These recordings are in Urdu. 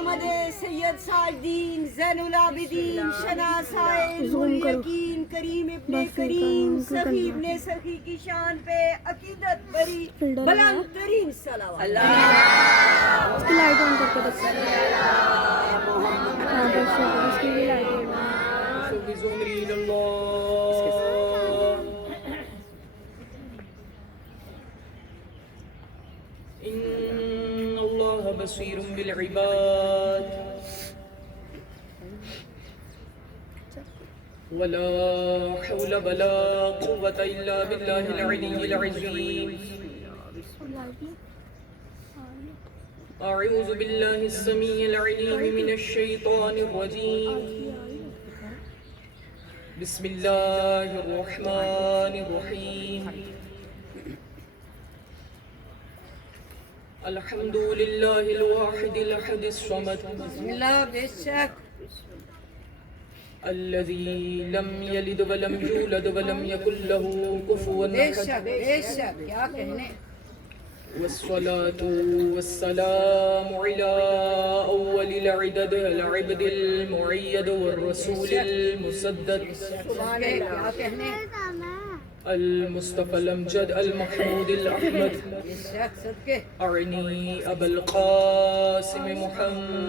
محمد سید سعدین زین العابدین شناسائے نور یقین کریم ابن کریم سخی ابن سخی کی شان پہ عقیدت بری بلند ترین صلوات اس کی لائٹ آن کر کے بس اس کی بھی لائٹ إن الله بصير بالعباد ولا حول ولا قوة إلا بالله العلي العظيم أعوذ بالله السميع العليم من الشيطان الرجيم بسم الله الرحمن الرحيم الحمد لله الواحد الأحد الصمد بسم اللہ بے شک الذي لم يلد ولم يولد ولم يكن له كفوا بے أحد شک بے شک کیا کہنے والصلاة والسلام على أول العدد العبد المعيد والرسول المسدد کیا کہنے المصطفى الأمجد المحمود الأحمد بے شک صدقے أعني أبا القاسم محمد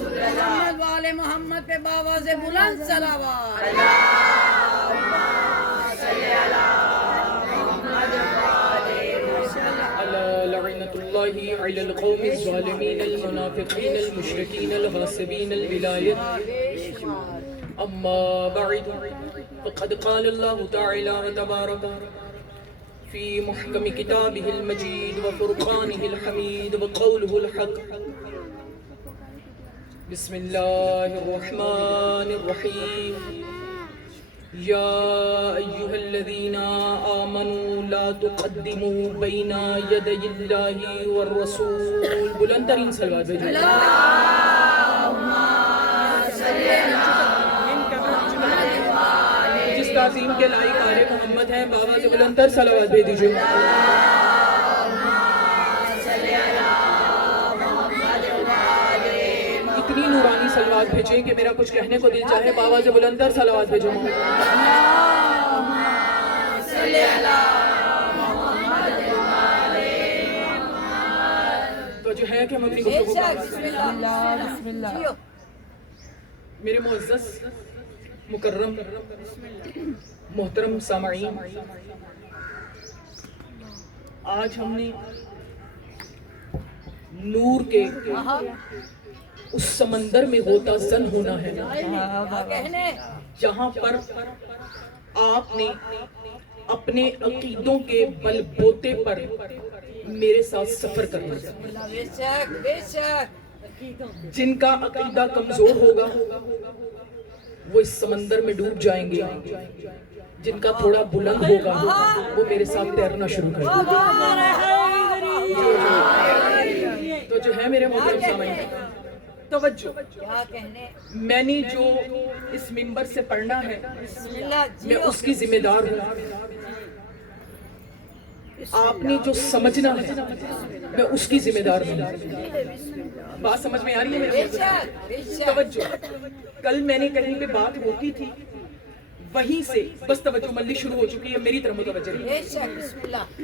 محمد والے محمد پہ باواز بلند صلوات لعنة الله على القوم الظالمين المنافقين المشركين الغاصبين الولاية أما بعد فقد قال الله تعالى وتبارك في محكم كتابه المجيد وفرقانه الحميد وقوله الحق بسم الله الرحمن الرحيم يا أيها الذين آمنوا لا تقدموا بين يدي الله والرسول بلند ترین صلوات بھیجو جس تعظیم کے لائق آل محمد ہیں بابا سے بلند تر صلوات بھیج دیجئے اتنی نورانی صلوات بھیجیں کہ میرا کچھ کہنے کو دل چاہے بابا سے بلند تر صلوات بھیجو تو جو ہے کہ ہم اپنی گفتگو میرے معزز مکرم محترم سامعین آج ہم نے نور کے اس سمندر میں ہوتا زن ہونا ہے جہاں پر آپ نے اپنے عقیدوں کے بل بوتے پر میرے ساتھ سفر کرنا بے شک بے شک جن کا عقیدہ کمزور ہوگا وہ اس سمندر میں ڈوب جائیں گے جن کا تھوڑا بلند ہوگا وہ میرے ساتھ تیرنا شروع کر دیں تو جو ہے میرے محترم سامعین توجہ کیا کہنے میں نے جو اس منبر سے پڑھنا ہے میں اس کی ذمہ دار ہوں آپ نے جو سمجھنا ہے میں اس کی ذمہ دار ہوں بات سمجھ میں آ رہی ہے میرے محترم توجہ کل میں نے کہیں پہ بات ہوتی تھی وہیں سے بس توجہ ملی شروع ہو چکی ہے میری طرف متوجہ بے شک بسم اللہ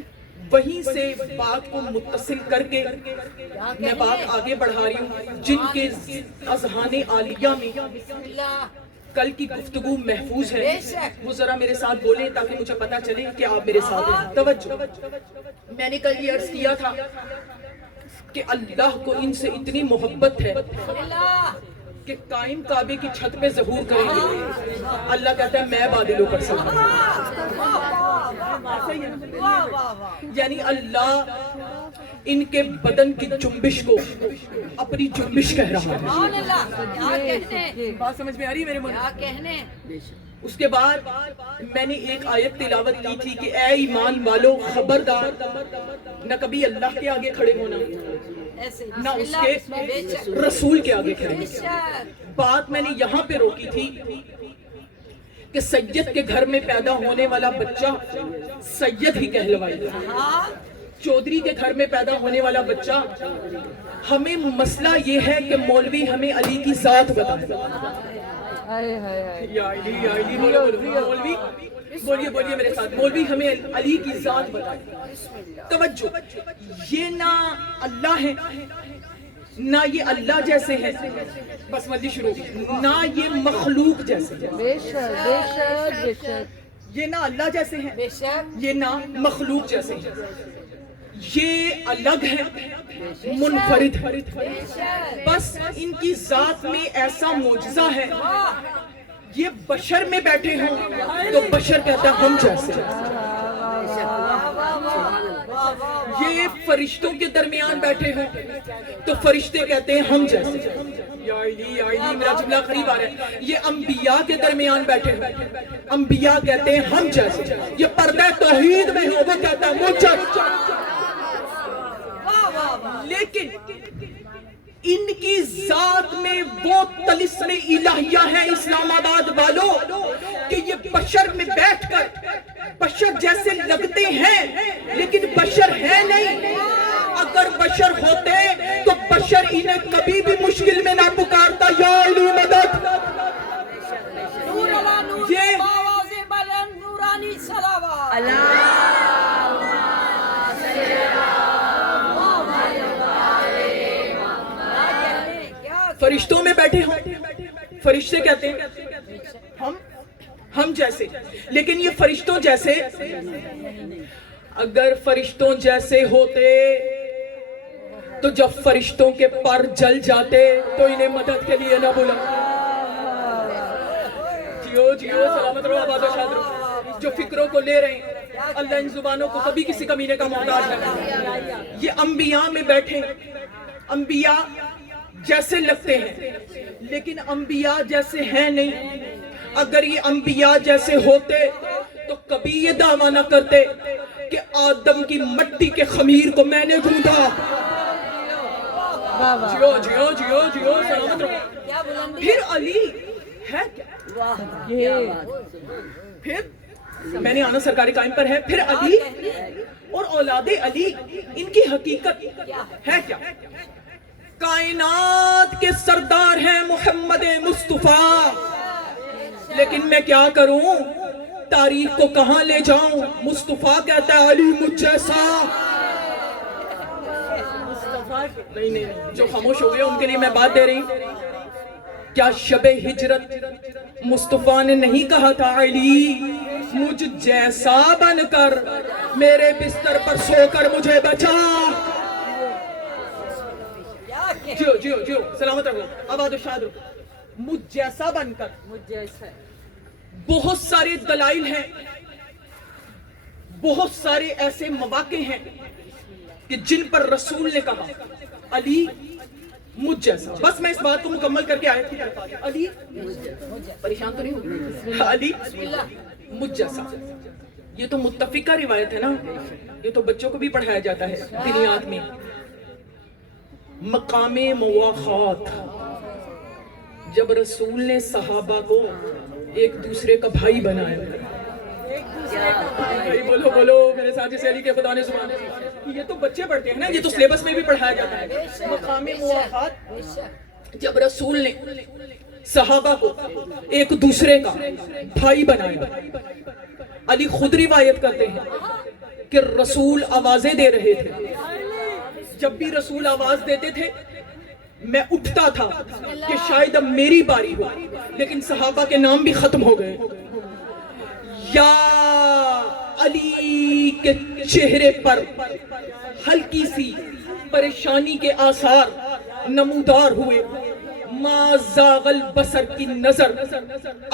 وہیں سے بات کو متصل کر کے میں بات آگے بڑھا رہی ہوں جن کے اذہان عالیہ میں بسم اللہ کل کی گفتگو محفوظ ہے وہ ذرا میرے ساتھ بولیں تاکہ مجھے پتا چلے کہ آپ میرے ساتھ ہیں توجہ میں نے کل یہ عرض کیا تھا کہ اللہ کو ان سے اتنی محبت ہے کہ قائم کعبے کی چھت پہ ظہور کریں گے اللہ کہتا ہے میں بادلوں پر سوار یعنی اللہ ان کے بدن کی جنبش کو اپنی جنبش کہہ رہا ہے بات سمجھ میں آ رہی ہے میرے من اس کے بعد میں نے ایک آیت تلاوت کی تھی کہ اے ایمان والو خبردار نہ کبھی اللہ کے آگے کھڑے ہونا نہ اس کے رسول کے آگے کھڑے ہیں۔ بات میں نے یہاں پہ روکی تھی کہ سید کے گھر میں پیدا ہونے والا بچہ سید ہی کہلوائے گا، چودھری کے گھر میں پیدا ہونے والا بچہ، ہمیں مسئلہ یہ ہے کہ مولوی ہمیں علی کی ذات بتائے۔ یا علی یا علی بولو مولوی بولیے میرے ساتھ، مولوی ہمیں علی کی ذات بتائے۔ توجہ، یہ نہ اللہ ہے نہ یہ اللہ جیسے ہیں، بس مجھے شروع، نہ یہ مخلوق جیسے ہیں، یہ نہ اللہ جیسے ہیں، یہ نہ مخلوق جیسے ہیں، یہ الگ ہے، منفرد ہے۔ بس ان کی ذات میں ایسا معجزہ ہے، یہ بشر میں بیٹھے ہوں تو بشر کہتا ہے ہم جیسے، یہ فرشتوں کے درمیان بیٹھے ہوں تو فرشتے کہتے ہیں ہم جیسے۔ یا علی میرا جملہ قریب آ رہا ہے۔ یہ انبیاء کے درمیان بیٹھے ہیں، انبیاء کہتے ہیں ہم جیسے۔ یہ پردہ توحید میں ہو، وہ کہتا ہے مجھ جیسے۔ لیکن ان کی ذات میں وہ طلسم الہیہ ہے اسلام آباد والوں کہ یہ بشر میں بیٹھ کر بشر جیسے لگتے ہیں لیکن بشر ہے نہیں۔ اگر بشر ہوتے تو بشر انہیں کبھی بھی مشکل میں نہ پکارتا، یا علی مدد۔ یہ فرشتوں میں بیٹھے ہوں، فرشتے کہتے ہیں ہم جیسے، لیکن یہ فرشتوں جیسے، اگر فرشتوں جیسے ہوتے تو جب فرشتوں کے پر جل جاتے تو انہیں مدد کے لیے نہ بلا۔ جیو سلامت رہو، آباد و شاد رہو۔ جو فکروں کو لے رہے ہیں، اللہ ان زبانوں کو کبھی کسی کمینے کا محتاج ہے۔ یہ انبیاء میں بیٹھے، انبیاء جیسے لگتے ہیں لیکن انبیاء جیسے ہیں نہیں۔ اگر یہ انبیاء جیسے ہوتے تو کبھی یہ دعویٰ نہ کرتے کہ آدم کی مٹی کے خمیر کو میں نے ڈھونڈا۔ جیو سلامت رہو۔ پھر علی ہے کیا؟ پھر میں نے آنا سرکاری قائم پر ہے۔ پھر علی اور اولاد علی، ان کی حقیقت ہے کیا؟ کائنات کے سردار ہیں محمد مصطفیٰ، لیکن میں کیا کروں، تاریخ کو کہاں لے جاؤں؟ مصطفیٰ کہتا ہے علی مجھ جیسا۔ نہیں، جو خاموش ہو گئے ان کے لیے میں بات دے رہی ہوں۔ کیا شب ہجرت مصطفیٰ نے نہیں کہا تھا علی مجھ جیسا بن کر میرے بستر پر سو کر مجھے بچا؟ جیو سلامت رہو، آباد و شاد رہو۔ مجھ جیسا بن کر، بہت سارے دلائل ہیں، بہت سارے ایسے مواقع ہیں کہ جن پر رسول نے کہا علی مجھ جیسا۔ بس میں اس بات کو مکمل کر کے آیت کی طرف آ گیا۔ علی پریشان تو نہیں ہو؟ علی مجھ جیسا، یہ تو متفقہ روایت ہے نا، یہ تو بچوں کو بھی پڑھایا جاتا ہے دینیات میں۔ مقام مواخات، جب رسول نے صحابہ کو ایک دوسرے کا بھائی بنایا، بولو میرے ساتھ جسے علی کے خدا نے سبحان، یہ تو بچے پڑھتے ہیں نا، یہ تو سلیبس میں بھی پڑھایا جاتا ہے۔ مقام مواخات، جب رسول نے صحابہ کو ایک دوسرے کا بھائی بنایا، علی خود روایت کرتے ہیں کہ رسول آوازیں دے رہے تھے، جب بھی رسول آواز دیتے تھے میں اٹھتا تھا کہ شاید اب میری باری ہو، لیکن صحابہ کے نام بھی ختم ہو گئے۔ یا علی کے چہرے پر ہلکی سی پریشانی کے آثار نمودار ہوئے۔ ما زاغ البصر کی نظر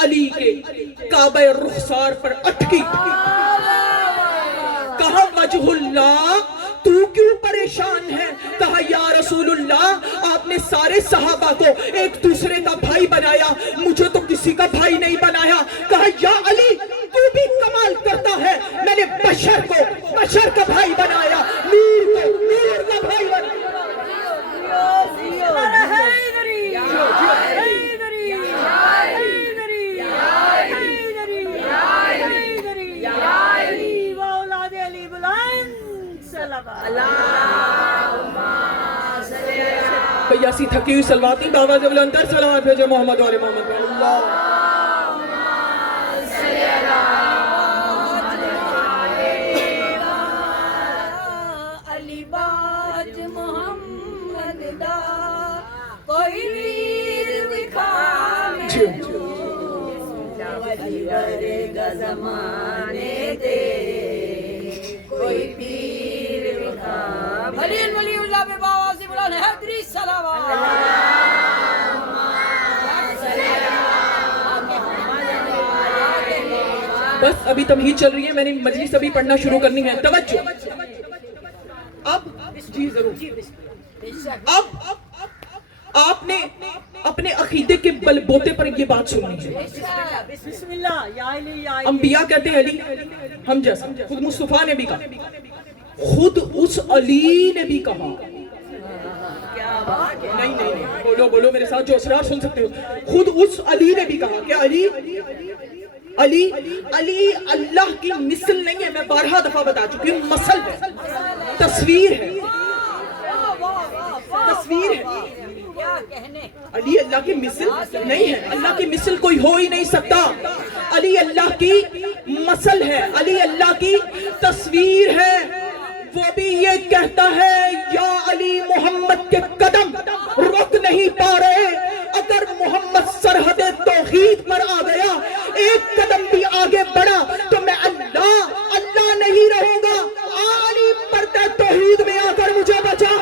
علی کے کعبہ رخسار پر اٹکی۔ کہا وجہ اللہ تو کیوں پریشان ہے؟ کہا یا رسول اللہ آپ نے سارے صحابہ کو ایک دوسرے کا بھائی بنایا، مجھے تو کسی کا بھائی نہیں بنایا۔ کہا یا علی تو بھی کمال کرتا ہے، میں نے بشر کو بشر کا بھائی بنایا، نور کو نور کا بھائی بنایا۔ سی تھکی ہوئی سلواتی باواز بلندر سلامت بھیجے محمد والے محمد پہ اللہ علی باج محمد دا کوئی ویر دکھا جی علی ورے گا زمانے دے کوئی پیر دکھا علی ولی اللہ پہ بابا سے بلند حیدری بس ابھی تمہید چل رہی ہے، میں نے مجلس ابھی پڑھنا شروع کرنی ہے، توجہ اب جی ضرور اب آپ نے اپنے عقیدے کے بل بوتے پر یہ بات سننی ہے۔ بسم اللہ یا علی یا انبیاء کہتے ہیں علی ہم جیسا، خود مصطفیٰ نے بھی کہا، خود اس علی نے بھی کہا، نہیں نہیں نہیں بولو بولو میرے ساتھ جو اسرار سن سکتے ہو، خود اس علی نے بھی کہا کہ علی علی علی اللہ کی مثل نہیں ہے، میں 12 دفعہ بتا چکی ہوں، مثل ہے، تصویر ہے، تصویر ہے، علی اللہ کی مثل نہیں ہے، اللہ کی مثل کوئی ہو ہی نہیں سکتا، علی اللہ کی مثل ہے، علی اللہ کی تصویر ہے، وہ بھی یہ کہتا ہے یا علی محمد کے قدم رک نہیں پا رہے، اگر محمد سرحد توحید پر آ گیا ایک قدم بھی آگے بڑھا تو میں اللہ نہیں رہوں گا، علی پردہ توحید میں آ کر مجھے بچا،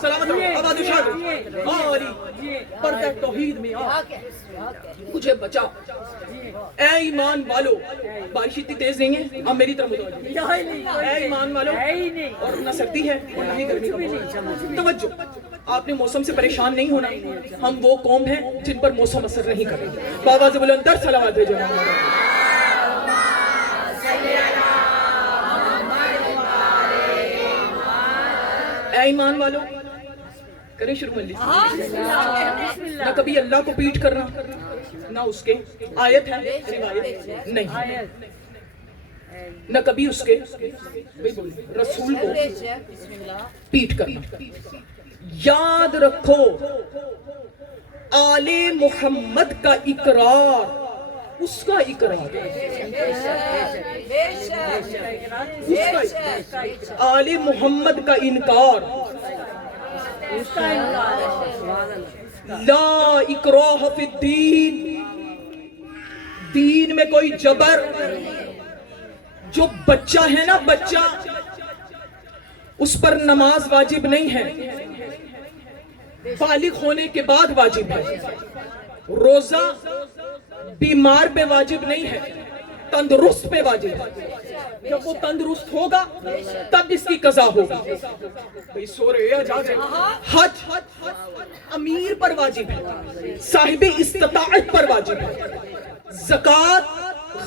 سلامت آباد شاد علی پردہ توحید میں آ مجھے بچا، اے ایمان والو، بارش اتنی تیز نہیں ہے، اب میری طرف متوجہ، اے ایمان والو، اور نہ سردی ہے اور نہ ہی گرمی کا موسم، توجہ آپ نے موسم سے پریشان نہیں ہونا، ہم وہ قوم ہیں جن پر موسم اثر نہیں کرے، باواز بلندر صلوات بھیجو اے ایمان والو، کریں شروع مجلس، نہ کبھی اللہ کو پیٹ کرنا نہ اس کے آیت ہے روایت نہیں، نہ کبھی اس کے رسول کو پیٹ کرنا، یاد رکھو آل محمد کا اقرار اس کا اقرار، آل محمد کا انکار، لا اکراہ فی الدین، دین میں کوئی جبر، جو بچہ ہے نا بچہ اس پر نماز واجب نہیں ہے، بالغ ہونے کے بعد واجب ہے، روزہ بیمار پہ واجب نہیں ہے، تندرست پہ واجب ہے، جب وہ تندرست ہوگا تب اس کی قضا ہوگی، بھئی سو رہے ہیں جا جائیں، حج امیر پر واجب ہے، صاحب استطاعت پر واجب ہے، زکوٰۃ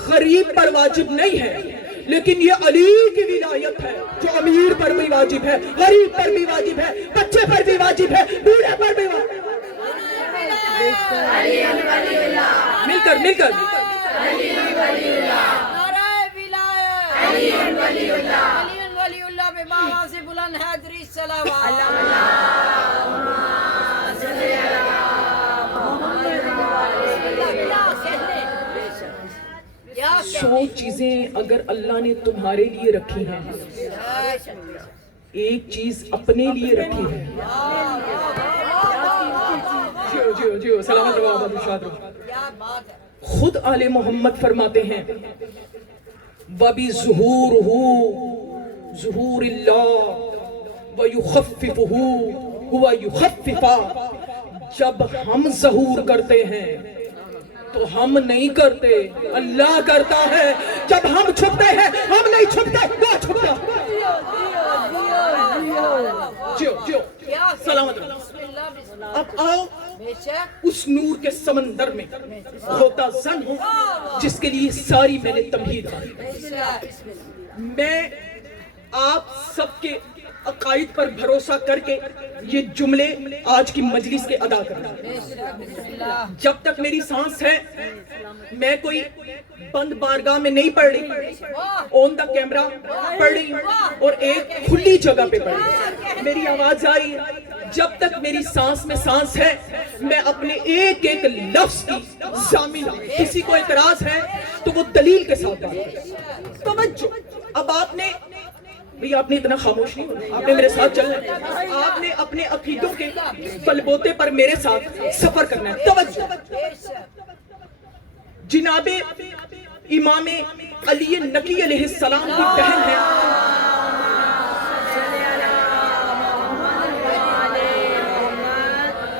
غریب پر واجب نہیں ہے، لیکن یہ علی کی ولایت ہے جو امیر پر بھی واجب ہے، غریب پر بھی واجب ہے، بچے پر بھی واجب ہے، بوڑھے پر بھی واجب ہے، مل کر علی ولی اللہ پہ بابا سے بلند حیدری سو چیزیں اگر اللہ نے تمہارے لیے رکھی ہیں، ایک چیز اپنے لیے رکھی ہے، جیو سلامت رہو آباد شاد رہو، خود آل محمد فرماتے ہیں وَبِظُهُورُهُ ظُهُورِ اللَّهِ وَيُخَفِّفُهُ هُوَ يُخَفِّفَ، جب ہم ظہور کرتے ہیں تو ہم نہیں کرتے، اللہ کرتا ہے، جب ہم چھپتے ہیں ہم نہیں چھپتے، وہ چھپتا، جیو سلامت رہو، اب آؤ اس نور کے سمندر میں ہوتا زن ہوں جس کے لیے ساری میں نے تمہید آئی، میں آپ سب کے عقائد پر بھروسہ کر کے یہ جملے آج کی مجلس کے ادا کرنا. جب تک میری سانس ہے میں کوئی بند بارگاہ میں نہیں پڑھ رہی, آن دا کیمرہ پڑھ رہی ہوں اور ایک کھلی جگہ پہ پڑھ رہی ہوں. میری آواز آ رہی ہے. جب تک میری سانس میں سانس ہے میں اپنے ایک ایک لفظ کی ضامن ہوں. کسی کو اعتراض ہے تو وہ دلیل کے ساتھ بات کرے. توجہ. اب آپ نے اتنا خاموش نہیں ہونا, آپ نے میرے ساتھ چلنا ہے, آپ نے اپنے عقیدوں کے بلبوتے پر میرے ساتھ سفر کرنا ہے. توجہ. جناب امام علی نقی علیہ السلام کی بہن ہے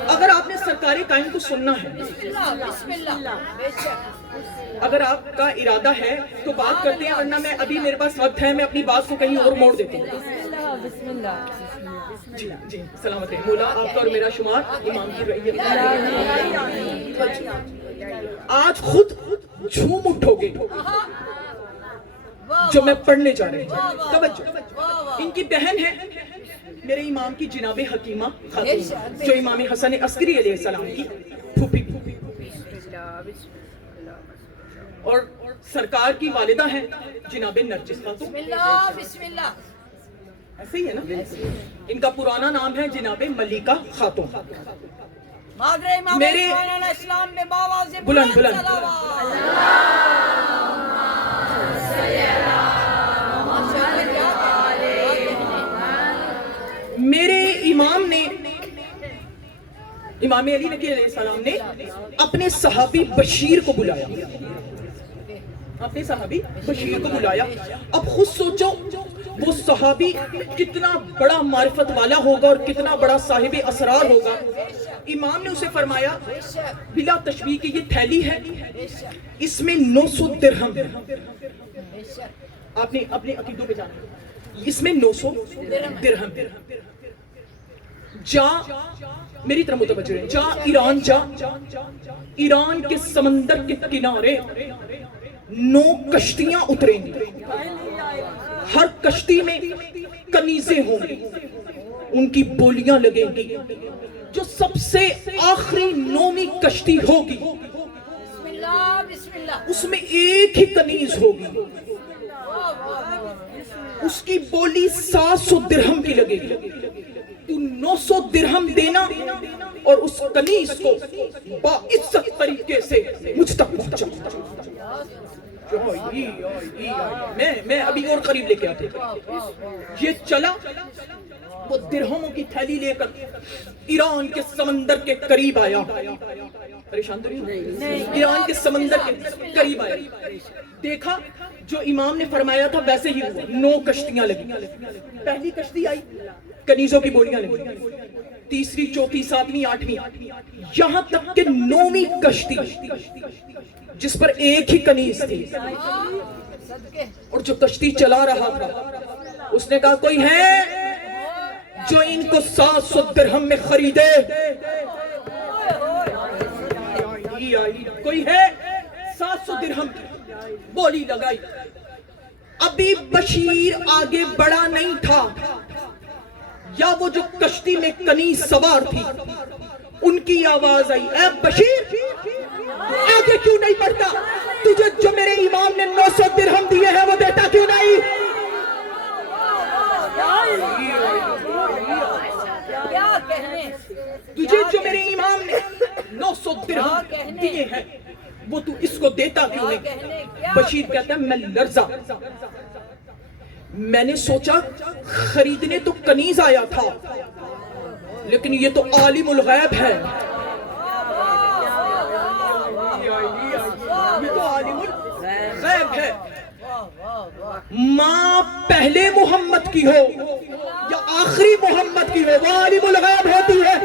اگر آپ نے سرکار قائم کو سننا ہے, اگر آپ کا ارادہ ہے تو بات کرتے ہیں, ورنہ میں ابھی میرے پاس وقت ہے, میں اپنی بات کو کہیں اور موڑ دیتا ہوں. جی سلامت رہے. مولا آپ کا اور میرا شمار امام کی رعیت. آج خود جھوم اٹھو گے جو میں پڑھنے جا رہے ہیں. توجہ. ان کی بہن ہے میرے امام کی جناب حکیمہ خاتون, جو امام حسن عسکری علیہ السلام کی پھوپھی بھی, اور سرکار کی والدہ ہیں جناب نرجس خاتون. ایسے ہی ہے نا. ان کا پرانا نام ہے جناب ملیکہ خاتون. میرے بلند میرے امام نے, امام علی نقی علیہ السلام نے اپنے صحابی بشیر کو بلایا, اپنے صحابی بشیر کو بلایا. اب خود سوچو وہ صحابی کتنا بڑا معرفت والا ہوگا اور کتنا بڑا صاحب اسرار ہوگا. امام نے اسے فرمایا بلا تشبیہ کہ یہ تھیلی ہے, اس میں 900 درہم. آپ نے اپنے عقیدوں پہ جانا, اس میں 900 درہم. جا میری طرح متوجہ رہے, جا ایران جا, ایران کے سمندر کے کنارے 9 کشتیاں اتریں گی, ہر کشتی میں کنیزیں ہوں گی, ان کی بولیاں لگیں گی. جو سب سے آخری 9ویں کشتی ہوگی اس میں ایک ہی کنیز ہوگی, اس کی بولی 700 درہم کی لگے گی. تو 900 درہم دینا اور اس کنیز کو باعزت طریقے سے مجھ تک پہنچا. میں ابھی اور قریب لے کے آتے. یہ چلا, وہ درہموں کی تھیلی لے کر ایران کے سمندر کے قریب آیا. پریشان تو نہیں؟ ایران کے سمندر کے قریب آیا, دیکھا جو امام نے فرمایا تھا ویسے ہی 9 کشتیاں لگی. پہلی کشتی آئی, کنیزوں کی بولیاں لگی, تیسری, چوتھی, 7ویں, 8ویں, یہاں تک کہ 9ویں کشتی جس پر ایک ہی کنیز تھی, اور جو کشتی چلا رہا تھا اس نے کہا کوئی ہے جو ان کو 700 درہم میں خریدے؟ کوئی ہے 700 درہم کی بولی لگائی. ابھی بشیر آگے بڑا نہیں تھا, یا وہ جو کشتی میں کنیز سوار تھی ان کی آواز آئی, اے بشیر آگے کیوں نہیں بڑھتا؟ تجھے جو میرے امام نے 900 درہم دیے ہیں وہ دیتا کیوں نہیں؟ تجھے جو میرے امام نے 900 درہم دیے ہیں وہ تو اس کو دیتا کیوں نہیں؟ بشیر کہتا ہے میں لرزا, میں نے سوچا خریدنے تو کنیز آیا تھا لیکن یہ تو عالم الغیب ہے, یہ تو عالم الغیب ہے. ماں پہلے محمد کی ہو یا آخری محمد کی ہو, وہ عالم الغیب ہوتی ہے.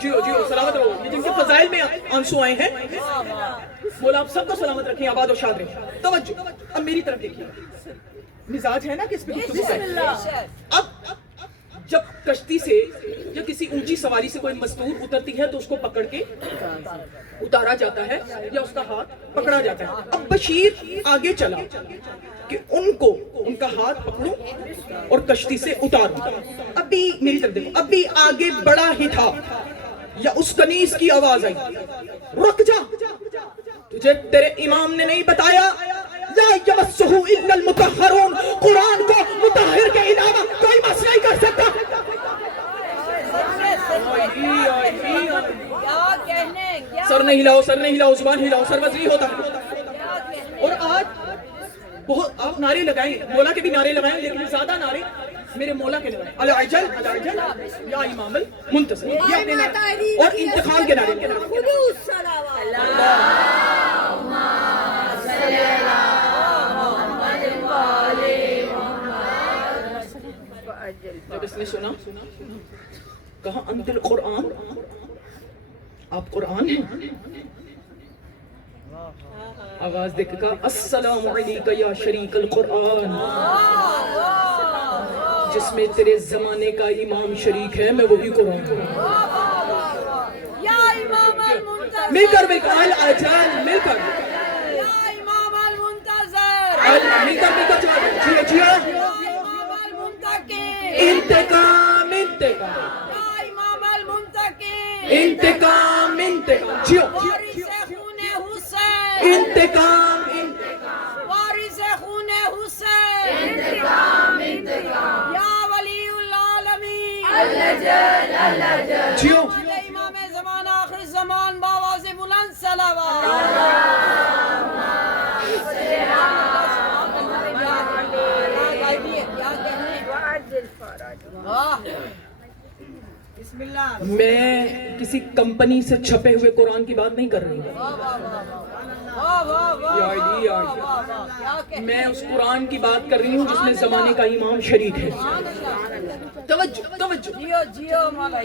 جی سلامت رہو. یہ جن کے فضائل میں آنسو آئے ہیں, مولا آپ سب کو سلامت رکھیں, آباد و شاد رہیں. توجہ, اب میری طرف دیکھیے. مزاج ہے نا کہ اس پہ اب جب کشتی سے یا کسی اونچی سواری سے کوئی مستور اترتی ہے تو اس کو پکڑ کے اتارا جاتا ہے یا اس کا ہاتھ پکڑا جاتا ہے. اب بشیر آگے چلا کہ ان کا ہاتھ پکڑوں اور کشتی سے اتاروں. ابھی میری طرف دیکھو, ابھی آگے بڑا ہی تھا یا اس کنیز کی آواز آئی, رک جا, تجھے تیرے امام نے نہیں بتایا لا یمسہ الا المطہرون, قرآن کو مطہر کے علاوہ کوئی مس نہیں کر سکتا. سر نہیں ہلاؤ, سر نہیں ہلاؤ, زبان ہلاؤ, سر وزری ہوتا ہے. اور آج بہت آپ نعرے لگائیں, مولا کے بھی نعرے لگائیں, لیکن زیادہ نعرے میرے مولا کے لگائیں. العجل العجل یا امام المنتصر, یہ اپنے نعرے اور انتقال کے نعرے. خلوص صلوات جب اس نے سنا کہا انت القرآن, آپ قرآن ہیں. آواز دیکھ کہا السلام علیکہ یا شریک القرآن, جس میں تیرے زمانے کا امام شریک ہے میں وہی قرآن ہوں. یا امام المنتظر, مل کر العجل مل کر یا امام المنتظر, مل کر جیا جیا امام المنتقم, انتقام انتقام یا امام المنتقم, انتقام انتقام جیو وارث خون حسین, انتقام انتقام وارث خون حسین, انتقام انتقام, یا ولی العالمین, جیو امام زمان آخر زمان باواز بلند صلوات. بسم اللہ. میں کسی کمپنی سے چھپے ہوئے قرآن کی بات نہیں کر رہی ہوں, میں اس قرآن کی بات کر رہی ہوں جس میں زمانے کا امام شریک ہے. توجہ توجہ, جیو جیو مولا,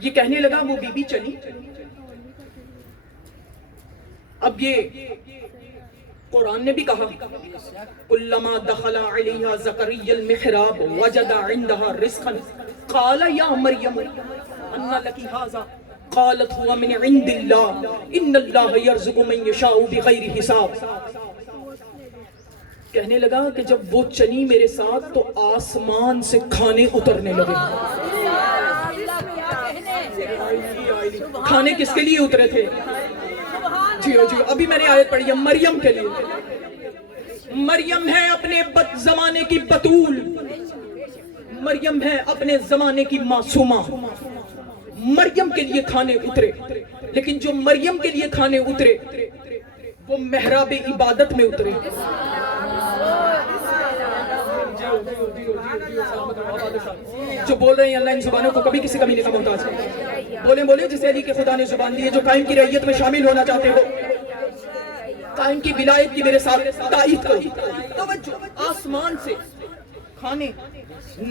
یہ کہنے لگا, وہ بی بی چلی. اب یہ قرآن نے بھی کہا کلما دخل علیہا زکریا المحراب وجد عندها رزقا قال یا مریم ان لک ھذا قالت هو من عند اللہ ان اللہ یرزق من یشاء بغیر حساب. کہنے لگا کہ جب وہ چلی میرے ساتھ تو آسمان سے کھانے اترنے لگے. کھانے کس کے لیے اترے تھے؟ جیو جیو, ابھی میں نے آیت پڑھی ہے مریم کے لیے. مریم ہے اپنے زمانے کی بتول, مریم ہے اپنے زمانے کی معصومہ, مریم کے لیے کھانے اترے. لیکن جو مریم کے لیے کھانے اترے وہ محراب عبادت میں اترے. جو بول رہے ہیں اللہ ان زبانوں کو کبھی کسی کمی نہیں محتاج ہے. بولیں بولیں جسے علی کے خدا نے زبان دی ہے, جو قائم کی رعیت میں شامل ہونا چاہتے ہو, قائم کی ولایت کی میرے ساتھ تائید کرو. توجہ, آسمان سے کھانے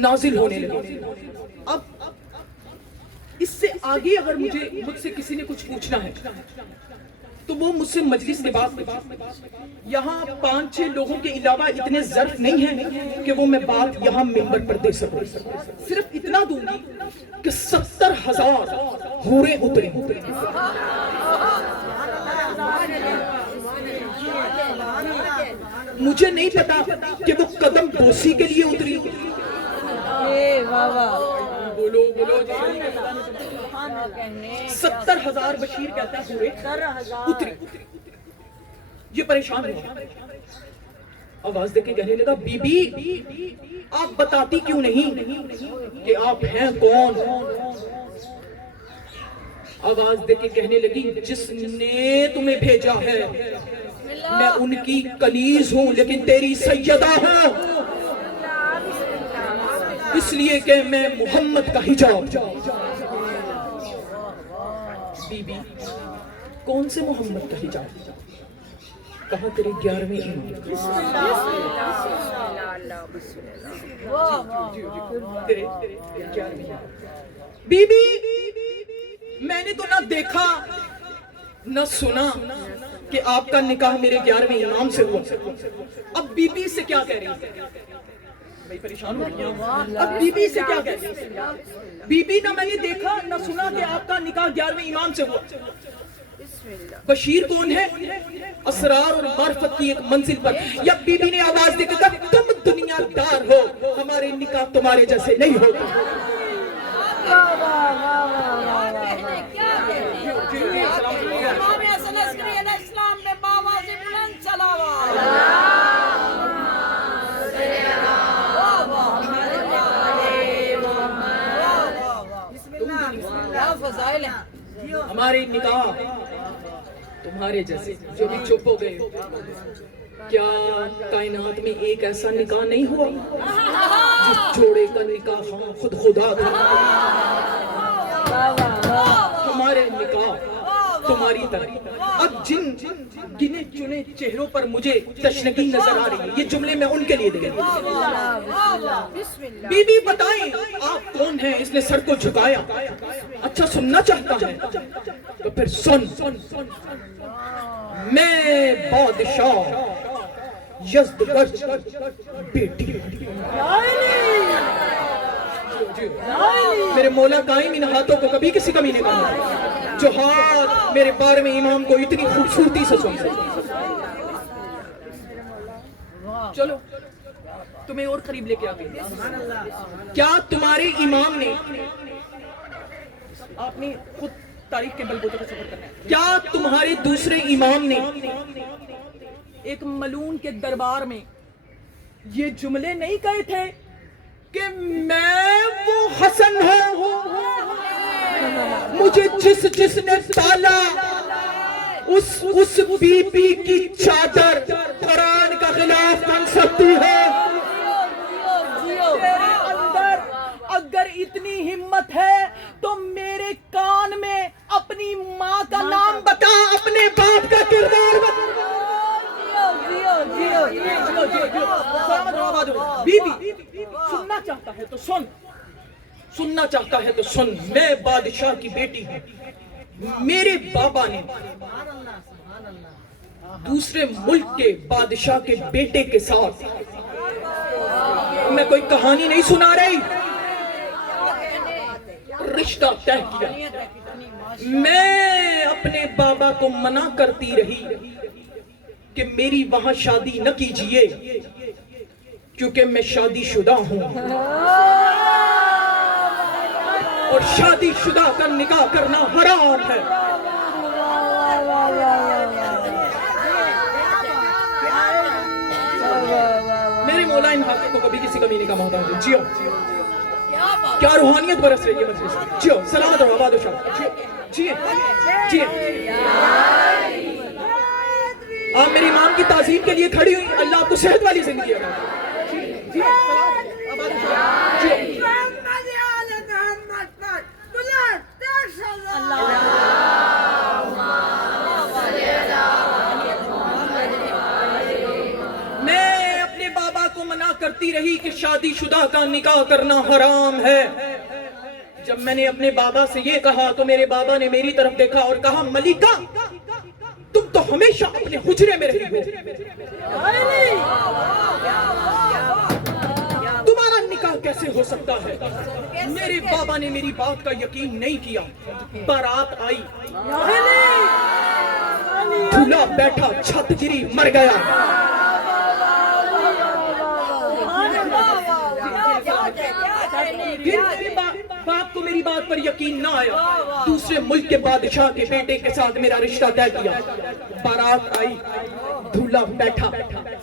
نازل ہونے لگے. اب اس سے آگے اگر مجھ سے کسی نے کچھ پوچھنا ہے تو وہ مجھ سے مجلس کے بعد, یہاں 5-6 لوگوں کے علاوہ اتنے ظرف نہیں ہیں کہ وہ میں بات یہاں ممبر پر دے سکوں. صرف اتنا دوں گی کہ 70,000 حوریں اتریں. مجھے نہیں پتا کہ وہ قدم بوسی کے لیے اتری. بولو بولو, 70,000 بشیر کہتا ہے اتری. یہ پریشان ہوا, آواز دے کے کہنے لگا بی بی آپ بتاتی کیوں نہیں کہ آپ ہیں کون؟ آواز دے کے کہنے لگی جس نے تمہیں بھیجا ہے میں ان کی کنیز ہوں لیکن تیری سیدہ ہوں, اس لیے کہ میں محمد کا حجاب. بی بی کون سے محمد کا حجاب؟ کہاں تیرے 11ویں امام. بی بی میں نے تو نہ دیکھا نہ سنا کہ آپ کا نکاح میرے 11ویں امام سے ہوا. اب بی بی سے کیا کہہ رہی ہے؟ پریشان ہو گئی ہیں. اب بی بی سے کیا کہتے ہیں؟ بی بی نہ میں نے دیکھا نہ سنا کہ آپ کا نکاح 11ویں امام سے ہوا. بشیر کون ہے؟ اسرار اور معرفت کی ایک منزل پر. یا بی بی نے آواز دے کر کہا تم دنیا دار ہو، ہمارے نکاح تمہارے جیسے نہیں ہوتے. اسلام میں بابا سے بلند چلاوا. ہمارے نکاح تمہارے جیسے. جو بھی چپ ہو گئے، کیا کائنات میں ایک ایسا نکاح نہیں ہوا جس جوڑے کا نکاح خود خدا تھا؟ ہمارے نکاح تمہاری طرح. اب جن گنے چنے چہروں پر مجھے تشنگی نظر آ رہی ہے، یہ جملے میں ان کے لیے دے. بی بی بتائیں آپ کون ہیں؟ اس نے سر کو جھکایا. اچھا سننا چاہتا ہے تو پھر سن. میں بادشاہ یزدگرد بیٹی. میرے مولا قائم ان ہاتھوں کو کبھی کسی کمی نہیں کرنا جو ہاتھ میرے بارے میں امام کو اتنی خوبصورتی سے سن سکتے. چلو تمہیں اور قریب لے کے آتے ہیں. کیا تمہارے امام نے، آپ نے خود تاریخ کے بلبوتے کا سفر کرنا ہے، کیا تمہارے دوسرے امام نے ایک ملون کے دربار میں یہ جملے نہیں کہے تھے کہ میں وہ حسن ہوں مجھے جس نے تالا اس بی بی کی چادر قرآن کا غلاف بن سکتی ہے؟ اندر اگر اتنی ہمت ہے تو میرے کان میں اپنی ماں کا نام بتا، اپنے باپ کا کردار بتا. بی بی سننا چاہتا ہے تو سن، سننا چاہتا ہے تو سن. میں بادشاہ کی بیٹی ہوں. میرے بابا نے دوسرے ملک کے بادشاہ کے بیٹے کے ساتھ، میں کوئی کہانی نہیں سنا رہی، رشتہ طے کیا. میں اپنے بابا کو منع کرتی رہی کہ میری وہاں شادی نہ کیجئے کیونکہ میں شادی شدہ ہوں اور شادی شدہ کا نکاح کرنا حرام ہے. میرے مولا ان ہاتھوں کو کبھی کسی کمی نہیں کا محتاج ہے. جیو کیا روحانیت برس رہی ہے مجلس میں. جیو سلامت رہو آباد و شاد. جیو جیو آپ میری امام کی تعظیم کے لیے کھڑی ہوئی. اللہ آپ کو صحت والی زندگی عطا کرے. میں اپنے بابا کو منع کرتی رہی کہ شادی شدہ کا نکاح کرنا حرام ہے. جب میں نے اپنے بابا سے یہ کہا تو میرے بابا نے میری طرف دیکھا اور کہا ملکہ تم تو ہمیشہ اپنے حجرے میں رہی ہو، تمہارا نکاح کیسے ہو سکتا ہے؟ میرے بابا نے میری بات کا یقین نہیں کیا. بارات آئی، دھولا بیٹھا، چھت گری، مر گیا. باپ کو میری بات پر یقین نہ آیا. دوسرے ملک کے بادشاہ کے بیٹے کے ساتھ میرا رشتہ طے کیا. بارات آئی، دھولا بیٹھا،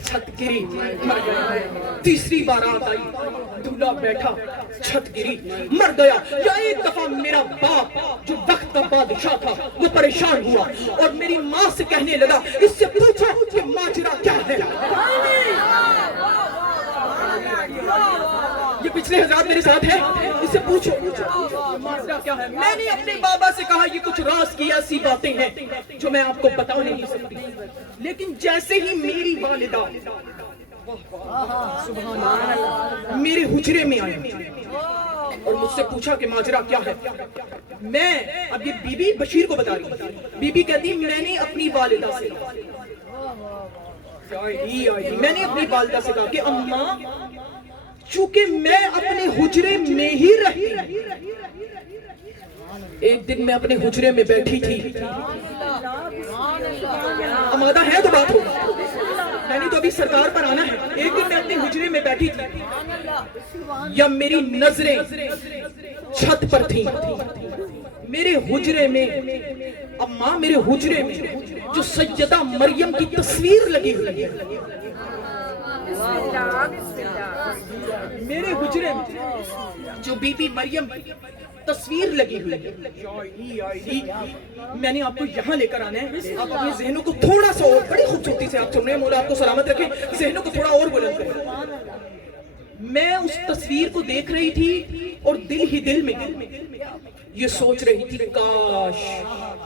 چھت گری، مر گیا. تیسری بارات آئی، دھولا بیٹھا، چھت گری، مر گیا. یا ایک دفعہ میرا باپ جو وقت کا بادشاہ تھا وہ پریشان ہوا اور میری ماں سے کہنے لگا اس سے پوچھو کہ ماجرا کیا ہے. یہ پچھلے حضرات میرے ساتھ ہے، اس سے پوچھو ماجرا کیا ہے. میں نے اپنے بابا سے کہا یہ کچھ راز کی ایسی باتیں ہیں جو میں آپ کو بتا نہیں سکتی. لیکن جیسے ہی میری والدہ میرے حجرے میں آئی اور مجھ سے پوچھا کہ ماجرا کیا ہے، میں اب یہ بی بی بشیر کو بتا رہی ہوں. بی بی کہتی میں نے اپنی والدہ سے میں نے اپنی والدہ سے کہا کہ اماں چونکہ میں اپنے حجرے میں ہی رہی، ایک دن میں اپنے حجرے میں بیٹھی تھی، آمادہ ہے تو بات ہوگا، میں نے تو ابھی سرکار پر آنا ہے۔ ایک دن میں اپنے حجرے میں بیٹھی تھی، یا میری نظریں چھت پر تھیں، میرے حجرے میں، اماں میرے حجرے میں جو سیدہ مریم کی تصویر لگی ہوئی ہے، میرے حجرے میں جو بی بی مریم کی تصویر لگی ہوئی ہے، میں نے آپ کو یہاں لے کر آنا ہے۔ آپ اپنے ذہنوں کو تھوڑا سا اور، بڑی خوبصورتی سے آپ سن رہے ہیں، مولا آپ کو سلامت رکھے، ذہنوں کو تھوڑا اور بلند کریں۔ میں اس تصویر کو دیکھ رہی تھی اور دل ہی دل میں یہ سوچ رہی تھی، کاش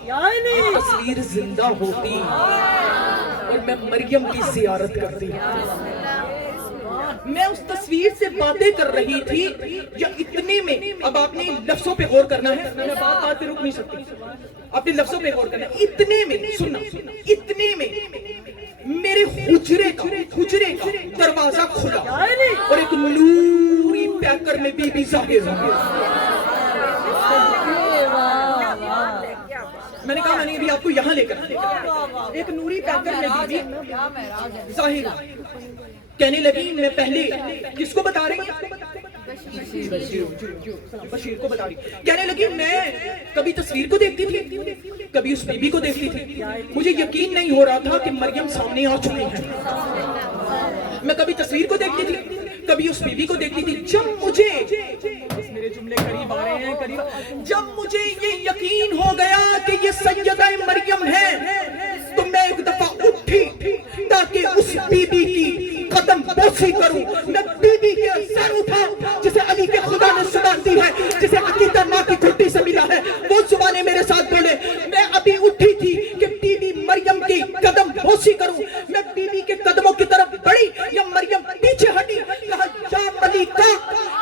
یہ تصویر زندہ ہوتی اور میں مریم کی زیارت کرتی۔ میں اس تصویر سے باتیں کر رہی تھی، یا اتنے میں، اب آپ نے لفظوں پہ غور کرنا ہے، میں بات پہ رک نہیں سکتی، آپ نے لفظوں پہ غور کرنا ہے۔ اتنے میں، سننا، اتنے میں میرے حجرے کا دروازہ کھلا اور ایک نوری پیکر میں بی بی ظاہر ہو گئی۔ میں نے کہا میں نے ابھی آپ کو یہاں لے کر، ایک نوری پیکر میں بی بی ظاہر ہو، کہنے لگی، میں پہلے کس کو بتا رہی ہیں؟ بشیر کو بتا رہی، کہنے لگی میں کبھی تصویر کو دیکھتی تھی، کبھی اس بی بی کو دیکھتی تھی، مجھے یقین نہیں ہو رہا تھا کہ مریم سامنے آ چکی ہے۔ میں کبھی تصویر کو دیکھتی تھی، کبھی اس بی بی کو دیکھتی تھی، جب مجھے، میرے جملے قریب آ رہے ہیں، قریب، جب مجھے یہ یقین ہو گیا کہ یہ سیدہ مریم ہے، تو میں ایک دفعہ اٹھی تاکہ اس بی بی کی قدم بوسی کروں۔ میں بی بی کے سر اٹھا، جسے علی کے خدا نے زبان دی ہے، جسے عقیدہ ماں کی گھٹی سے ملا ہے، وہ زبانیں میرے ساتھ بولے۔ میں ابھی اٹھی تھی کہ بی بی مریم کی قدم بوسی کروں، میں بی بی کے قدموں کی طرف بڑھی، یا مریم پیچھے ہٹی، کہا یا ملیکہ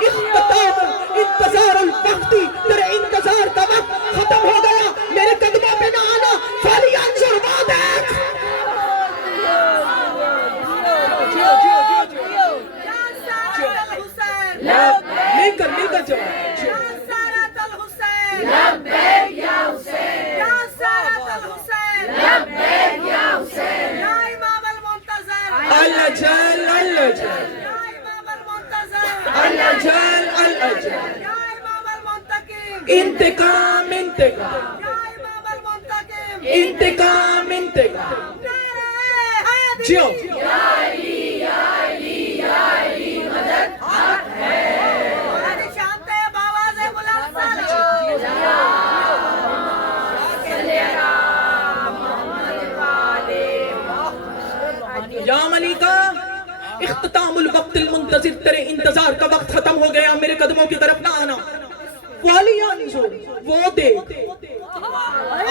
اختتام انتظار الوقت، تیرے انتظار کا وقت ختم ہو گیا، میرے قدموں پہ نہ آنا، فالی انظر ما دیکھ۔ مل کر جواب، یا سارۃ الحسین لبیک یا حسین، یا سارۃ الحسین لبیک یا حسین، یا امام المنتظر الجل الجل، یا امام المنتظر الجل الجل، یا امام المنتقم انتقام انتقام، یا امام المنتقم انتقام انتقام، نعرہ حیدری، جیو یا ملیکہ اختتام الوقت المنتظر، تیرے انتظار کا وقت ختم ہو گیا، میرے قدموں کی طرف نہ آنا، والی انظر، وہ دیکھ۔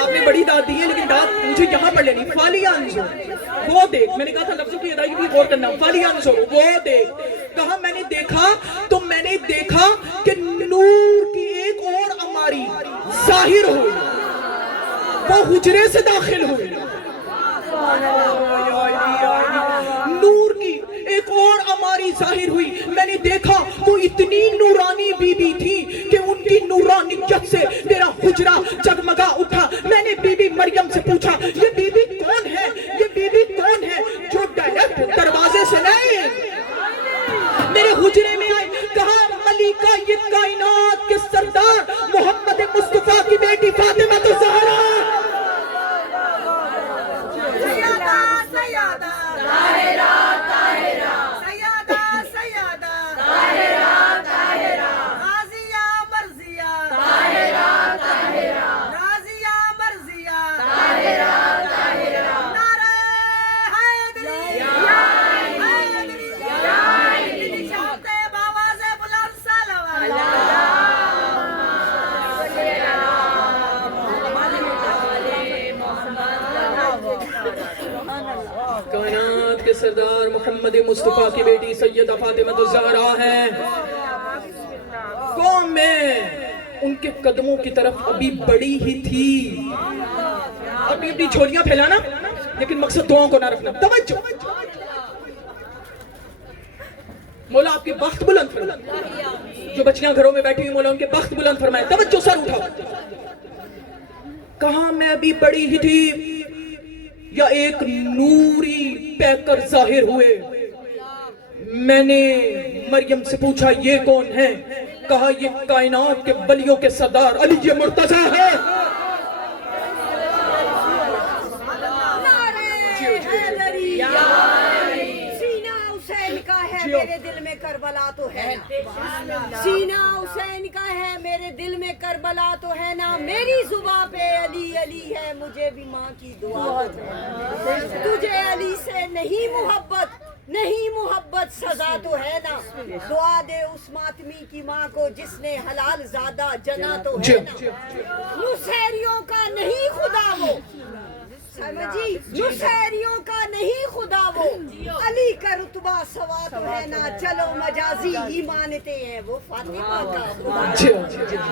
آپ نے بڑی داد دی ہے لیکن داد مجھے یہاں پر لینی، والی انظر، وہ دیکھ۔ میں نے کہا تھا لفظوں کی ادائیگی بھی غور کرنا، والی انظر، وہ دیکھ۔ کہا میں نے دیکھا تو میں نے دیکھا کہ نور کی ایک اور عماری ظاہر ہوئی، وہ حجرے سے داخل ہوئی، نور کی ایک اور عماری ظاہر ہوئی۔ میں نے دیکھا وہ اتنی نورانی بی بی تھی کہ ان کی نورانیت سے میرا حجرہ جگمگا اٹھا۔ میں نے بی بی مریم سے پوچھا، یہ بی بی کون ہے؟ یہ بی بی کون ہے جو ڈائریکٹ دروازے سے نہیں میرے حجرے میں آئی؟ کہا ملیکہ یہ کائنات کے سردار محمد مصطفیٰ کی بیٹی فاطمہ الزہرا، کائنات کے سردار محمد مصطفیٰ کی بیٹی سیدہ فاطمہ الزہرا ہے۔ قوم میں ان کے قدموں کی طرف ابھی بڑی ہی تھی، ابھی اپنی جھولیاں پھیلانا لیکن مقصد دعاؤں کو نہ رکھنا۔ توجہ، مولا آپ کے بخت بلند فرمائے. جو بچیاں گھروں میں بیٹھی ہوئی مولا ان کے بخت بلند فرمائے. توجہ سر اٹھا. کہاں میں ابھی پڑی ہی تھی یا ایک نوری پیکر ظاہر ہوئے. میں نے مریم سے پوچھا یہ کون ہے؟ کہا یہ کائنات کے ولیوں کے سردار علی مرتضیٰ ہے. سینہ حسین کا ہے میرے دل میں کربلا تو ہے نا. سینہ حسین کا ہے میرے دل میں کربلا تو ہے نا. میری زباں پہ علی علی ہے مجھے بھی ماں کی دعا. تجھے علی سے نہیں محبت سزا تو ہے نا. دعا دے اس ماتمی کی ماں کو جس نے حلال زادہ جنا تو ہے نا. نصیریوں کا نہیں خدا وہ سمجھی. نصیریوں کا نہیں خدا وہ علی کا رتبہ سوا تو ہے نا. چلو مجازی ہی مانتے ہیں وہ فاطمہ کا خدا.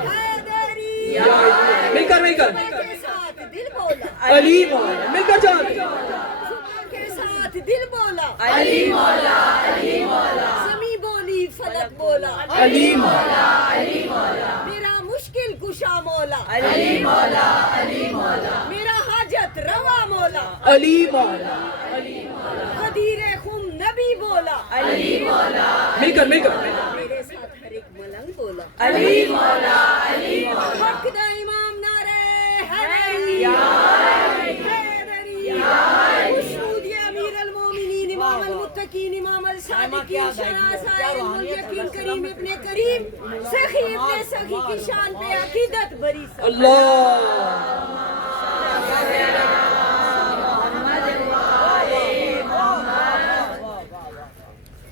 حیدری مل کر کے ساتھ دل بولا علی مولا. مل کر جان کے ساتھ دل بولا علی مولا علی مولا زمیں بولی فلک بولا علی مولا علی مولا میرا مشکل کشا مولا علی مولا علی مولا میرا حاجت روا مولا علی مولا. قدیر خم نبی بولا علی مولا مل کر میرے ساتھ ہر ایک ملنگ بولا علی مولا علی مولا حق دا امام نعرہ حیدری مشہود امیر المومنین امام المتقین امام الصادقین شناسہ علم الیقین کریم ابن کریم سخی ابن سخی کی شان پہ عقیدت بری سب. اللہ.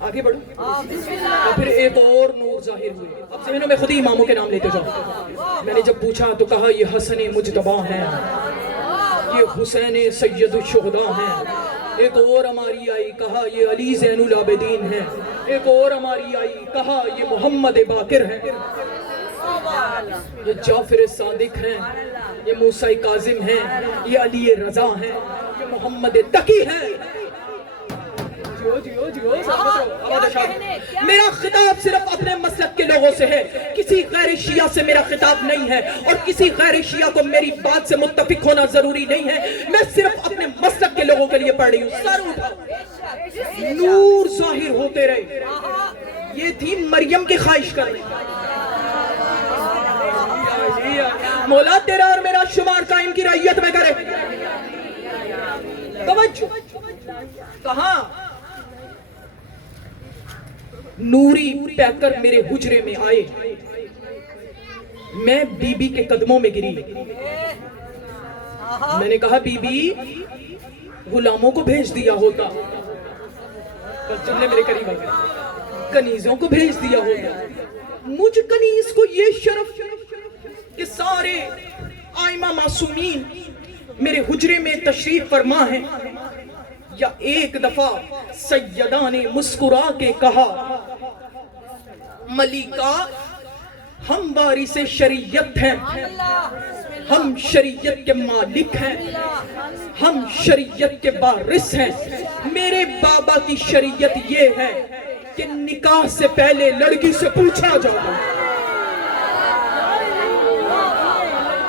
آگے بڑھو. اور پھر ایک اور نور ظاہر ہوئے. اب ذہنوں میں خود ہی اماموں کے نام لیتے جاؤ. میں نے جب پوچھا تو کہا یہ حسن مجتبیٰ ہیں, یہ حسین سید الشہداء ہیں. ایک اور ہماری آئی کہا یہ علی زین العابدین ہیں. ایک اور ہماری آئی کہا یہ محمد باقر ہیں. یہ جعفر صادق ہیں, یہ موسیٰ کاظم ہیں, یہ علی رضا ہیں, یہ محمد تقی ہیں. میرا خطاب صرف اپنے مسلک کے لوگوں سے ہے, کسی غیر شیعہ سے میرا خطاب نہیں ہے, اور کسی غیر شیعہ کو میری بات سے متفق ہونا ضروری نہیں ہے. میں صرف اپنے مسلک کے لوگوں کے لیے پڑھ رہی ہوں. سر اٹھا. نور ظاہر ہوتے رہے. یہ تھی مریم کی خواہش کرنے. مولا تیرا اور میرا شمار قائم کی رعیت میں کرے. توجہ. کہاں نوری پیکر میرے حجرے میں آئے. میں بی بی کے قدموں میں گری. میں نے کہا بی بی غلاموں کو بھیج دیا ہوتا, بس جملے میرے قریب آ گئے, کنیزوں کو بھیج دیا ہوتا. مجھ کنیز کو یہ شرف کہ سارے آئمہ معصومین میرے حجرے میں تشریف فرما ہیں. یا ایک دفعہ سیدہ نے مسکرا کے کہا ملکہ ہم وارث شریعت ہیں, ہم شریعت کے مالک ہیں, ہم شریعت کے وارث ہیں. میرے بابا کی شریعت یہ ہے کہ نکاح سے پہلے لڑکی سے پوچھا جاتا.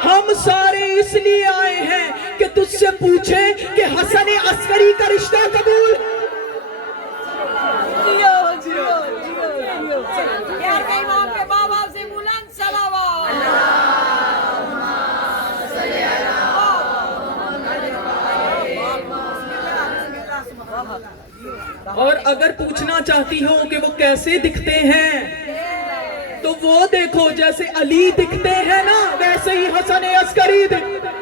ہم سارے اس لیے آئے ہیں کہ تجھ سے پوچھیں کہ حسن عسکری کا رشتہ قبول. امام کے بابا سے بلند صلوات. اور اگر پوچھنا چاہتی ہو کہ وہ کیسے دکھتے ہیں تو وہ دیکھو جیسے علی دکھتے ہیں نا ویسے ہی حسن عسکری دکھتے ہیں.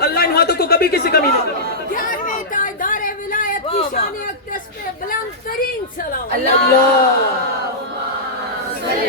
اللہ ان ہاتھوں کو کبھی کسی کمی نہیں. 11ویں تاجدار ولایت کی شان اقدس پہ بلند ترین صلوات. اللهم صل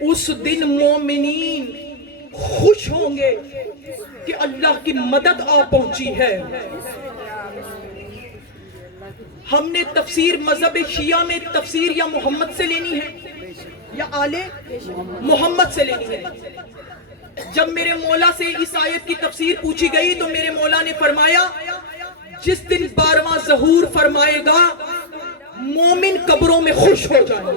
اس دن مومنین خوش ہوں گے کہ اللہ کی مدد آ پہنچی ہے. ہم نے تفسیر مذہب شیعہ میں تفسیر یا محمد سے لینی ہے یا آل محمد سے لینی ہے. جب میرے مولا سے اس آیت کی تفسیر پوچھی گئی تو میرے مولا نے فرمایا جس دن 12واں ظہور فرمائے گا مومن قبروں میں خوش ہو جائیں گے.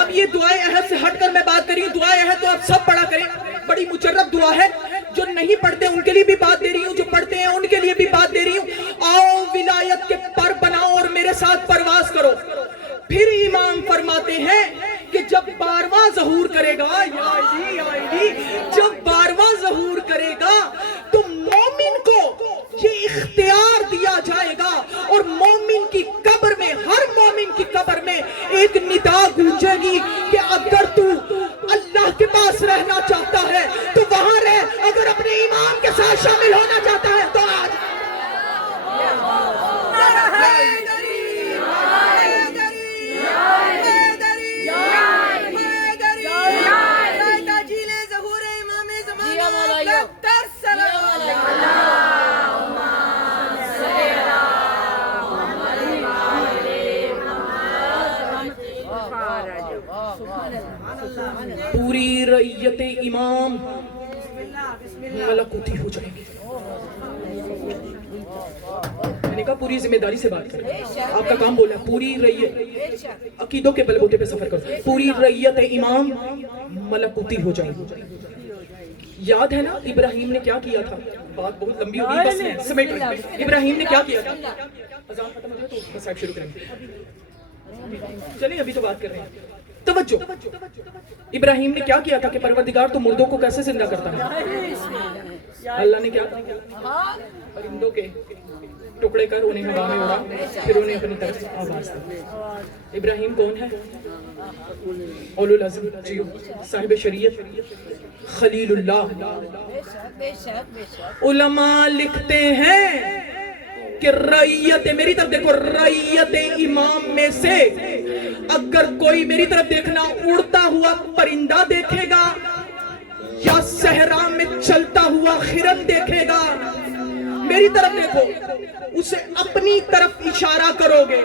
اب یہ دعائے عہد سے ہٹ کر میں بات کری ہوں. دعائے عہد تو آپ سب پڑھا کریں, بڑی مجرب دعا ہے. جو نہیں پڑھتے ان کے لیے بھی بات دے رہی ہوں, جو پڑھتے ہیں ان کے لیے بھی بات دے رہی ہوں. آؤ ولایت کے پر بناؤ اور میرے ساتھ پرواز کرو. پھر امام فرماتے ہیں کہ جب 12واں ظہور کرے گا, جب 12واں ظہور کرے گا تو مومن کو یہ اختیار دیا جائے گا اور مومن کی قبر میں, ہر مومن کی قبر میں ایک ندا گونجے گی کہ اگر تو اللہ کے پاس رہنا چاہتا ہے تو وہاں رہ, اگر اپنے امام کے ساتھ شامل ہونا چاہتا ہے تو آج. پوری رعیت امام ملکوتی ہو جائے گی. میں نے کہا پوری ذمہ داری سے بات کریں, آپ کا کام بولا ہے پوری رعیت, عقیدوں کے بلبوتے پہ سفر کرو. پوری رعیت امام ملکوتی ہو جائے گی. یاد ہے نا ابراہیم نے کیا کیا تھا؟ بات بہت لمبی ہوگی, بس میں سمیٹ رہی ہوں. ابراہیم نے کیا کیا تھا؟ اذان ختم ہو جائے تو سائڈ شروع کریں گے. چلیں ابھی تو بات کر رہے ہیں, توجہ. ابراہیم نے کیا کیا تھا کہ پروردگار تو مردوں کو کیسے زندہ کرتا ہے؟ اللہ نے کیا پرندوں کے ٹکڑے کر انہیں ہوا میں اڑا, پھر انہیں اپنی طرف آواز دی. ابراہیم کون ہے؟ اولو العزم, جیو, صاحب شریعت, خلیل اللہ. علماء لکھتے ہیں کہ رعیت, میری طرف دیکھو, رعیت امام میں سے اگر کوئی, میری طرف دیکھنا, اڑتا ہوا پرندہ دیکھے گا یا صحرا میں چلتا ہوا ہرن دیکھے گا, میری طرف دیکھو, اسے اپنی طرف اشارہ کرو گے.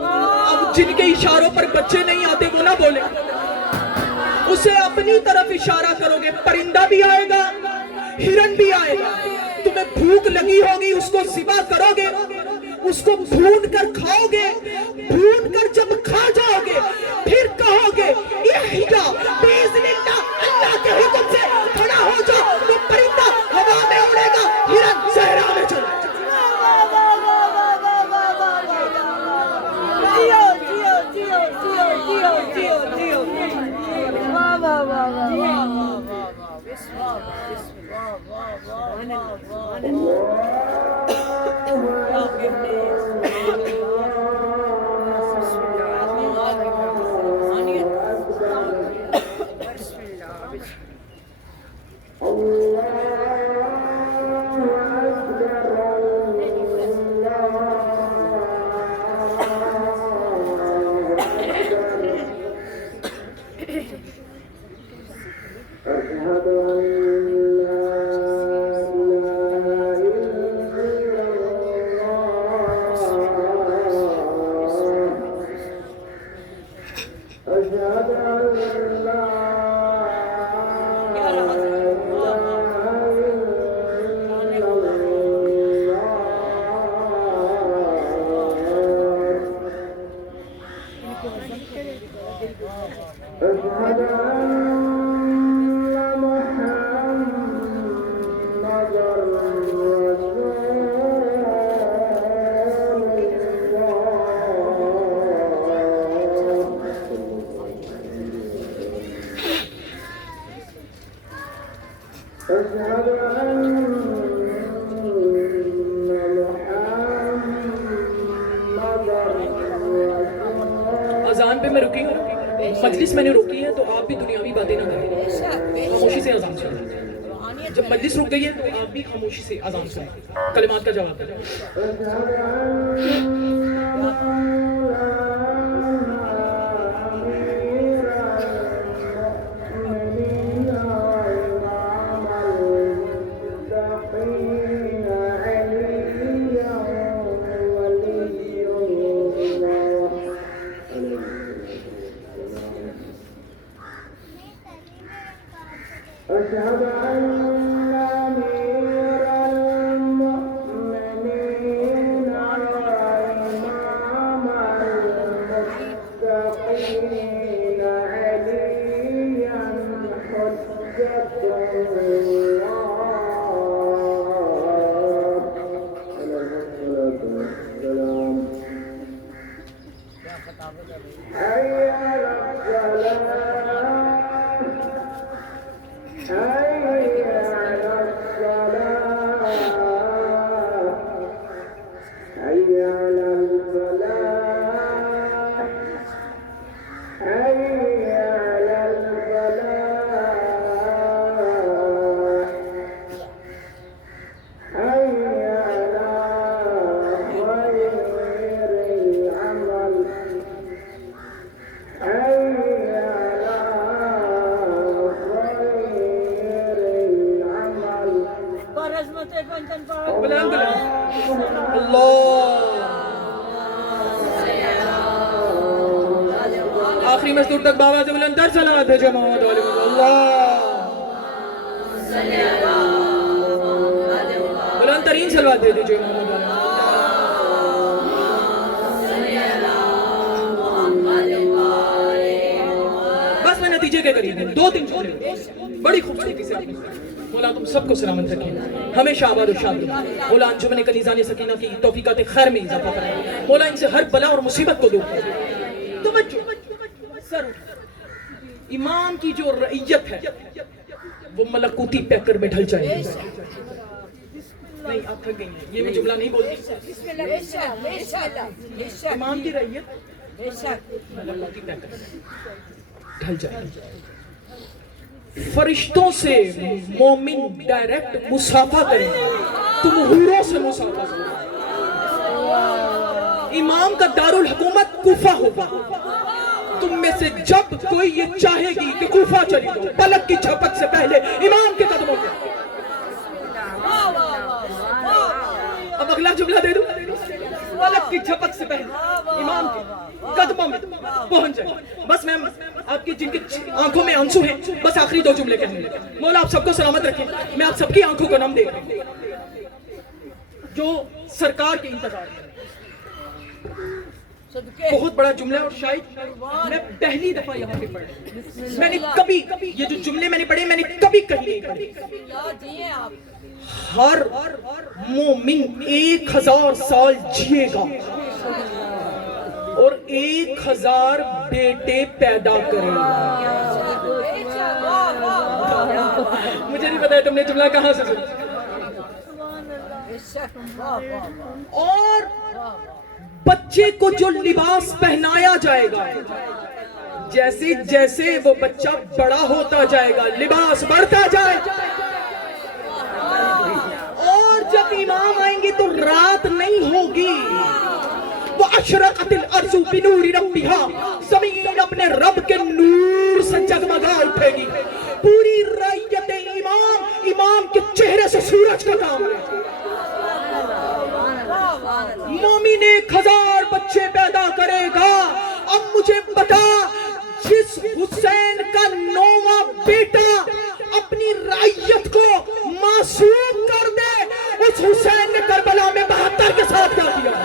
اب جن کے اشاروں پر بچے نہیں آتے وہ نہ بولے, اسے اپنی طرف اشارہ کرو گے. پرندہ بھی آئے گا, ہرن بھی آئے گا. تمہیں بھوک لگی ہوگی, اس کو ذبح کرو گے, اس کو بھون کر کھاؤ گے. بھون کر جب کھا جاؤ گے پھر کہو گے احیا باذن اللہ, اللہ کے حکم سے کھڑا ہو جاؤ, تو پرندہ ہوا میں اڑے گا, ہرن صحرا میں چلے گا. اذان پہ میں رکی ہوں, مجلس میں نے روکی ہے تو آپ بھی دنیاوی باتیں نہ کریں, خاموشی سے اذان سنیں. جب مجلس رک گئی ہے تو آپ بھی خاموشی سے اذان سنیں, کلمات کا جواب دیں. أشهد أن أمير المؤمنين وإمام المتقين عليا حجة الله عليه الصلاة والسلام حي على الصلاة حي على الصلاة حي على الفلاح حي على الفلاح حي على خير العمل حي على خير العمل بلند بلند اللہ آخری مزدور تک بابا سے بلند در صلوات ہے جماعت والے اللہ بلند ترین صلوات دے دیجئے محمد والے بس میں نتیجے کے قریب ہوں 2-3 جملے بڑی خوبصورتی سے مولا تم سب کو سلامت رکھیں ہمیشہ آباد و شاد رکھیں مولا انجمن کنیزان سکینہ کی توفیقات خیر میں اضافہ کریں مولا ان سے ہر بلا اور مصیبت کو دور کریں توجہ سر امام کی جو رعیت ہے وہ ملکوتی پیکر میں ڈھل جائے گی نہیں آپ تھک گئی ہیں یہ میں جملہ نہیں بولتی امام کی رعیت ملکوتی پیکر ڈھل جائے گی فرشتوں سے مومن ڈائریکٹ مصافحہ کریں تم حوروں سے مصافحہ کریں امام کا دارالحکومت کوفہ ہوگا تم میں سے جب کوئی یہ چاہے گی کہ کوفہ چلی جاؤ پلک کی جھپک سے پہلے امام کے قدموں پہ اب اگلا جملہ دے دوں پلک کی جھپک سے پہلے امام کے قدموں میں پہنچ جائے بس میں آپ کی جن کی آنکھوں میں آنسو ہیں بس آخری 2 جملے کہنے لیں مولا آپ سب کو سلامت رکھیں میں آپ سب کی آنکھوں کو نم دیکھ رہا ہوں جو سرکار کے انتظار میں بہت بڑا جملہ اور شاید میں پہلی دفعہ یہاں پہ پڑھا میں نے کبھی یہ جو جملے میں نے پڑھے میں نے کبھی کہیں نہیں پڑھے ہر مومن 1000 سال جیے گا اور 1000 بیٹے پیدا کرے گا مجھے نہیں پتا ہے تم نے جملہ کہاں سے سنا اور بچے کو جو لباس پہنایا جائے گا جیسے جیسے وہ بچہ بڑا ہوتا جائے گا لباس بڑھتا جائے اور جب امام آئیں گے تو رات نہیں ہوگی وَأَشْرَقَتِ الْأَرْضُ بِنُورِ رَبِّهَا زمین اپنے رب کے نور سے جگمگا اٹھے گی پوری رعیت امام کے چہرے سے سورج کا کام ہے مومن 1000 بچے پیدا کرے گا اب مجھے بتا جس حسین کا 9واں بیٹا اپنی رعیت کو معصوم کر دے اس حسین نے کربلا میں 72 کے ساتھ کیا کیا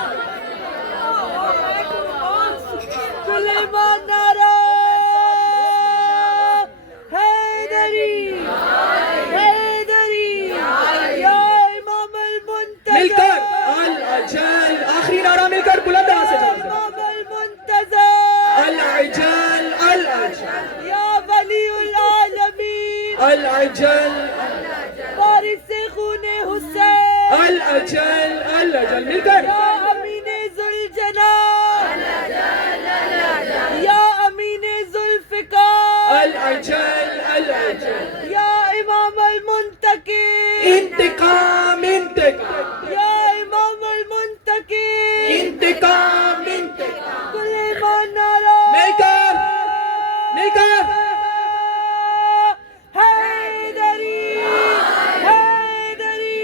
سلیمان نعرہ حیدری حیدری یا امام المنتظر مل کر العجل آخری نعرہ مل کر بلند آواز سے جائیں امام المنتظر العجل العجل یا ولی العالمین العجل وارث خون حسین العجل العجل مل کر یا امین ذوالجلال یا امین ذوالفقار العجل العجل یا امام المنتقی انتقام انتقام یا امام المنتقی انتقام انتقام سلیمان نعرہ مل کر حیدری حیدری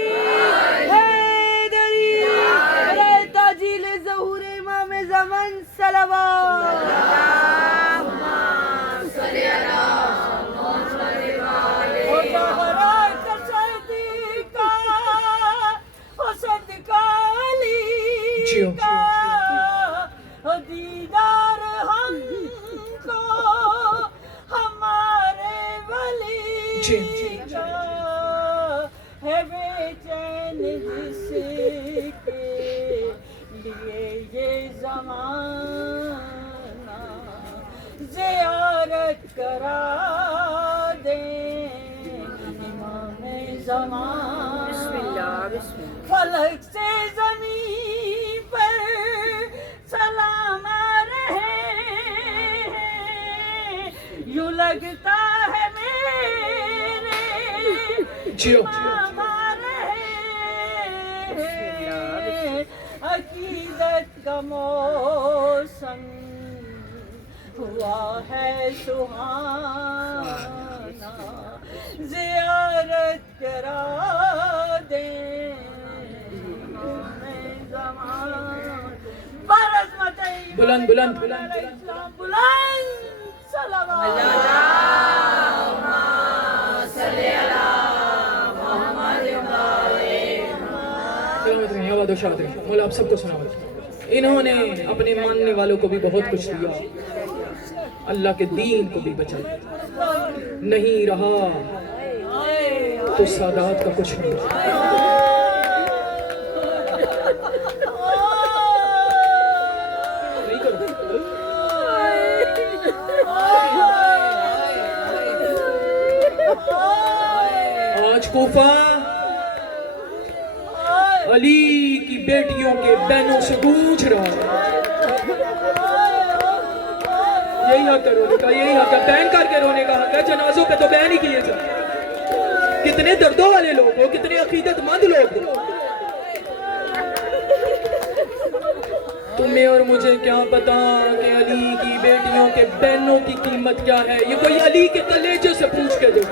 حیدری برائے تاجیل ظہور امام زمان صلوات جی ہے بے چین جس کے لیے یہ زمانہ زیارت کرا دیں امام زمان بسم اللہ فلک سے زمین پر سلام آ رہے ہیں یوں لگتا ہے میرے جیو امام آ رہے ہیں عقیدت کا موسم ہوا ہے سہانا زیارت کرا دیں بلند بلند بلند صلوات آباد و شاد رہیں مولا آپ سب کو سلامت. انہوں نے اپنے ماننے والوں کو بھی بہت کچھ دیا, اللہ کے دین کو بھی بچایا. نہیں رہا تو سادات کا کچھ نہیں رہا. آج کوفہ علی کی بیٹیوں کے بہنوں سے گونج رہا ہے. یہی حق ہے رونے کا, یہی حق ہے. بہن کر کے رونے کا حق ہے. جنازوں پہ تو بہن ہی کیے جائے. کتنے دردوں والے لوگ ہو, کتنے عقیدت مند لوگ ہو. تمہیں اور مجھے کیا پتا کہ علی کی بیٹیوں کے بہنوں کی قیمت کیا ہے. یہ کوئی علی کے کلیجے سے پوچھ کے دے.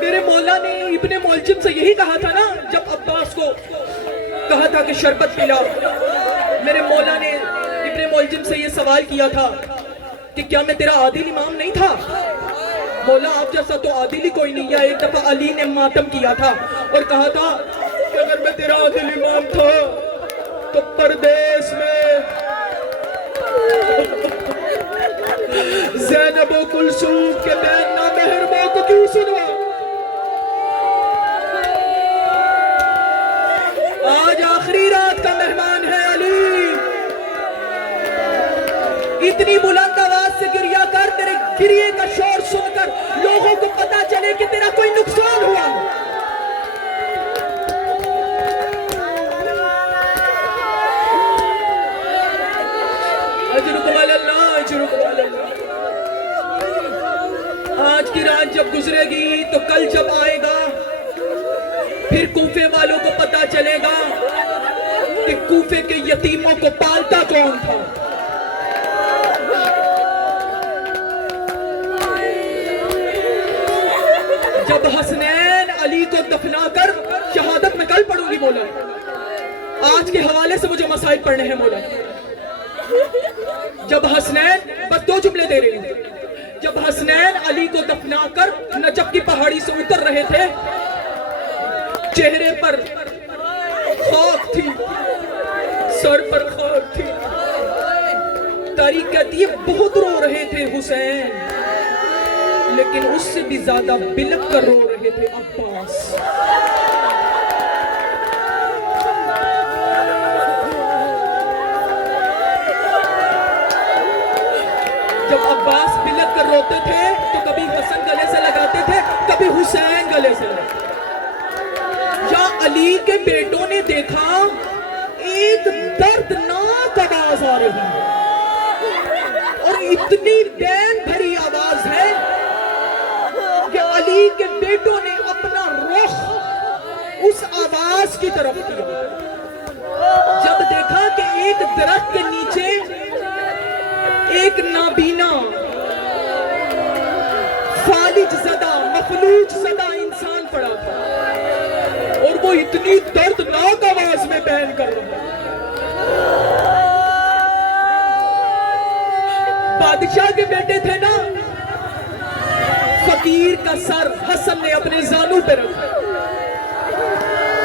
میرے مولا نے ابن ملجم سے یہی کہا تھا نا, جب عباس کو کہا تھا کہ شربت پلا. میرے مولا نے ابن ملجم سے یہ سوال کیا تھا کہ کیا میں تیرا عادل امام نہیں تھا؟ مولا آپ جیسا تو عادل ہی کوئی نہیں ہے. ایک دفعہ علی نے ماتم کیا تھا اور کہا تھا کہ اگر میں تیرا عادل امام تھا تو پردیس میں زینب و کلثوم کے بین نامحرموں کو کیوں سنوا. آج آخری رات کا مہمان ہے علی. اتنی بلند آواز سے گریا کر, تیرے گریے کا شور سن کر لوگوں کو پتا چلے کہ تیرا کوئی نقصان ہوا. اجرکم علی اللہ, اجرکم علی اللہ. آج کی رات جب گزرے گی تو کل جب آئے گا پھر کوفے والوں کو پتا چلے گا کہ کوفے کے یتیموں کو پالتا کون تھا. جب حسنین علی کو دفنا کر شہادت میں کل پڑھوں گی مولا. آج کے حوالے سے مجھے مسائل پڑھنے ہیں مولا. جب حسنین, بس 2 جملے دے رہی ہوں. جب حسنین علی کو دفنا کر نجف کی پہاڑی سے اتر رہے تھے, چہرے پر خاک تھی, سر پر خاک تھی. تاریخ کہتی ہے بہت رو رہے تھے حسین, لیکن اس سے بھی زیادہ بلک کر رو رہے تھے عباس. جب عباس بلک کر روتے تھے تو کبھی حسن گلے سے لگاتے تھے, کبھی حسین گلے سے لگاتے. یا علی کے بیٹوں نے دیکھا ایک دردناک آواز آ رہی ہے, اور اتنی بین بھری آواز ہے کہ علی کے بیٹوں نے اپنا رخ اس آواز کی طرف کیا. جب دیکھا کہ ایک درخت کے نیچے ایک نابینا, فالج زدہ, مفلوج زدہ انسان پڑا تھا, اور وہ اتنی دردناک آواز میں بیان کر رہا. بادشاہ کے بیٹے تھے نا, فقیر کا سر حسن نے اپنے زانوں پہ رکھا.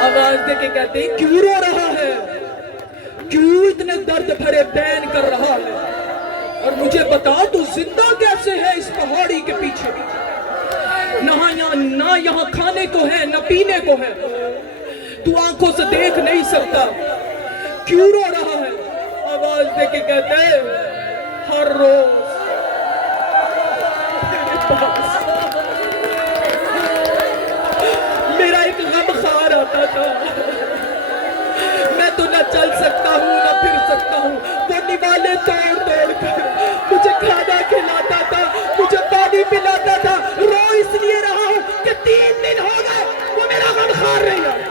آواز دے کے کہتے ہیں کیوں رو رہا ہے, کیوں اتنے درد بھرے بیان کر رہا ہے. اور مجھے بتا تو زندہ کیسے ہے اس پہاڑی کے پیچھے؟ نہ یہاں کھانے کو ہے نہ پینے کو ہے، تو آنکھوں سے دیکھ نہیں سکتا، کیوں رو رہا ہے؟ آواز دے کے کہتے ہیں ہر روز میرا ایک غم خار آتا تھا، میں تو نہ چل سکتا ہوں نہ پھر سکتا ہوں، وہ نوالے توڑ توڑ کر مجھے کھانا کھلاتا تھا، مجھے پانی پلاتا تھا، رو اس لیے رہا ہوں کہ 3 دن ہو گئے وہ میرا غم خار رہی ہے۔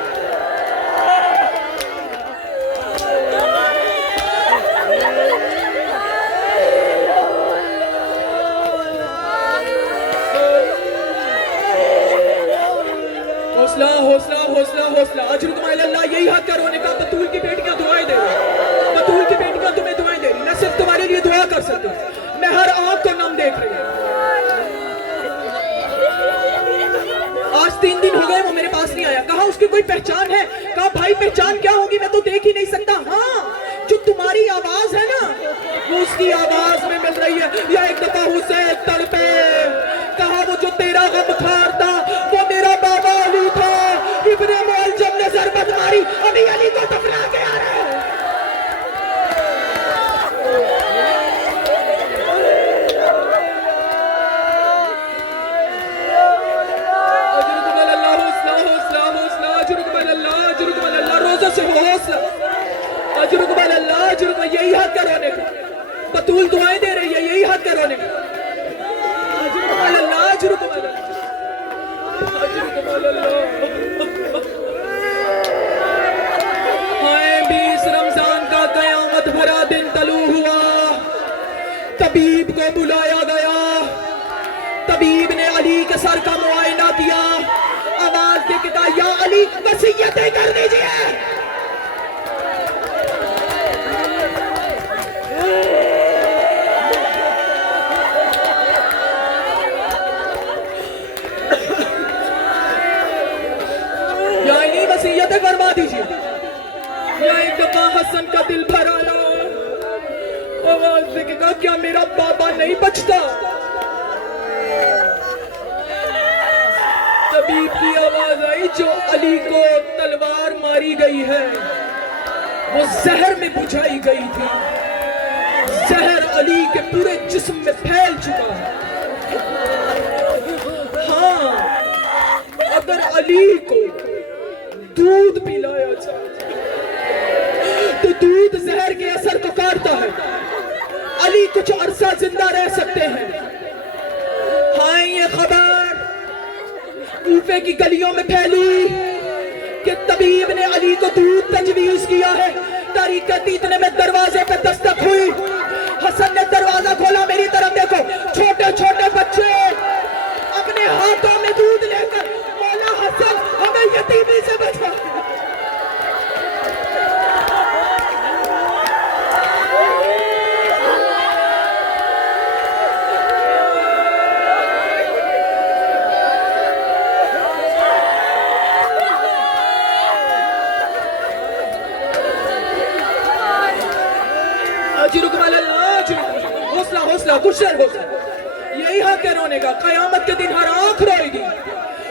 حوصلہ حوصلہ حوصلہ حوصلہ، اجرکم علی اللہ، یہی حق ہے رونے کا۔ بطول کی بیٹیاں دعائیں دے رہی، بطول کی بیٹیاں تمہیں دعائیں دے رہی، میں صرف تمہارے لیے دعا کر سکتا ہوں، میں ہر آنکھ کو نم دیکھ رہی ہوں۔ آج 3 دن ہو گئے وہ میرے پاس نہیں آیا، کہا اس کی کوئی پہچان ہے؟ کہا بھائی پہچان کیا ہوگی، میں تو دیکھ ہی نہیں سکتا۔ ہاں جو تمہاری آواز ہے نا وہ اس کی آواز میں مل رہی ہے۔ یا ایک دفعہ حسین تڑپے، کہا وہ جو تیرا غم خار تھا وہ میرا بابا علی تھا، ابن معلجم نے ضربت ماری، ابھی علی کو دفنا کے آ رہے ہیں۔ اجرکم علی اللہ، اجرکم، یہی حق ہے رونے کا۔ بطول دعائیں دے رہی ہے، یہی حق ہے رونے کا۔ اجرکم علی اللہ، اجرکم علی اللہ، اجرکم علی اللہ۔ ہائے 20 رمضان کا قیامت بھرا دن طلوع ہوا، طبیب کو بلایا گیا، طبیب نے علی کے سر کا معائنہ کیا، آواز دے کے کہا یا علی وصیتیں کر دیجئے۔ وصیتیں فرما دیجیے۔ یا ایک دفعہ حسن کا دل بھر آیا، آواز دے کے کہا کیا میرا بابا نہیں بچتا؟ طبیب کی آواز آئی جو علی کو تلوار ماری گئی ہے وہ زہر میں بجھائی گئی تھی، زہر علی کے پورے جسم میں پھیل چکا ہے۔ ہاں اگر علی کو دودھ پلایا جائے تو دودھ زہر کے اثر کو کاٹتا ہے، علی کچھ عرصہ زندہ رہ سکتے ہیں۔ ہاں یہ خبر کوفے کی گلیوں میں پھیلی کہ طبیب نے علی کو دودھ تجویز کیا ہے۔ تاریخ اتنے میں دروازے پہ دستک ہوئی، حسن نے دروازہ کھولا، میری طرف دیکھو، چھوٹے چھوٹے بچے اپنے ہاتھوں میں دودھ لے کر مولا حسن ہمیں یتیمی سے بچا۔ اجرکم علی اللہ، حوصلہ حوصلہ، کشر حوصلہ، یہی حق ہے رونے کا۔ قیامت کے دن ہر آنکھ روئے گی،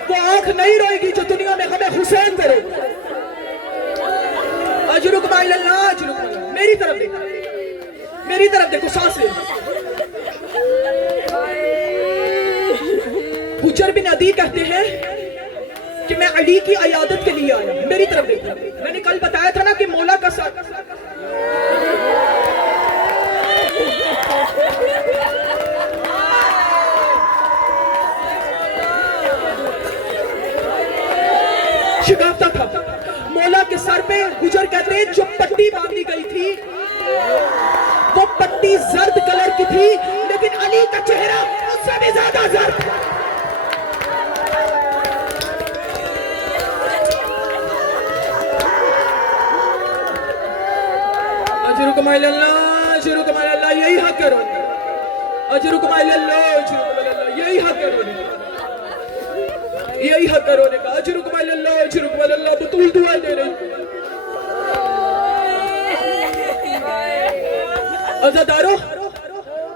وہ آنکھ نہیں روئے گی جو دنیا میں ہمیں حسین کرے۔ اجرکم علی اللہ، اجرکم علی اللہ، میری طرف دیکھو، میری طرف دیکھو، سانس لے۔ حجر بن عدی کہتے ہیں کہ میں علی کی عیادت کے لیے آیا، میری طرف دیکھو۔ میں نے کل بتایا تھا نا کہ مولا کا ساتھ شگافتہ تھا، مولا کے سر پہ حجر کہتے ہیں جو پٹی باندھی گئی تھی وہ پٹی زرد کلر کی تھی، لیکن علی کا چہرہ اس سے بھی زیادہ زرد تھا۔ اجرکم علی اللہ، اجرکم علی اللہ، یہی حق ہے رونے کا۔ اجرکم علی اللہ، اجرکم علی اللہ، یہی حق ہے رونے کا، یہی حق ہے رونے کا۔ اجرکم علی اللہ، اجرکم علی اللہ، بطول دعائیں دے رہی۔ عزادارو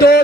2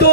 2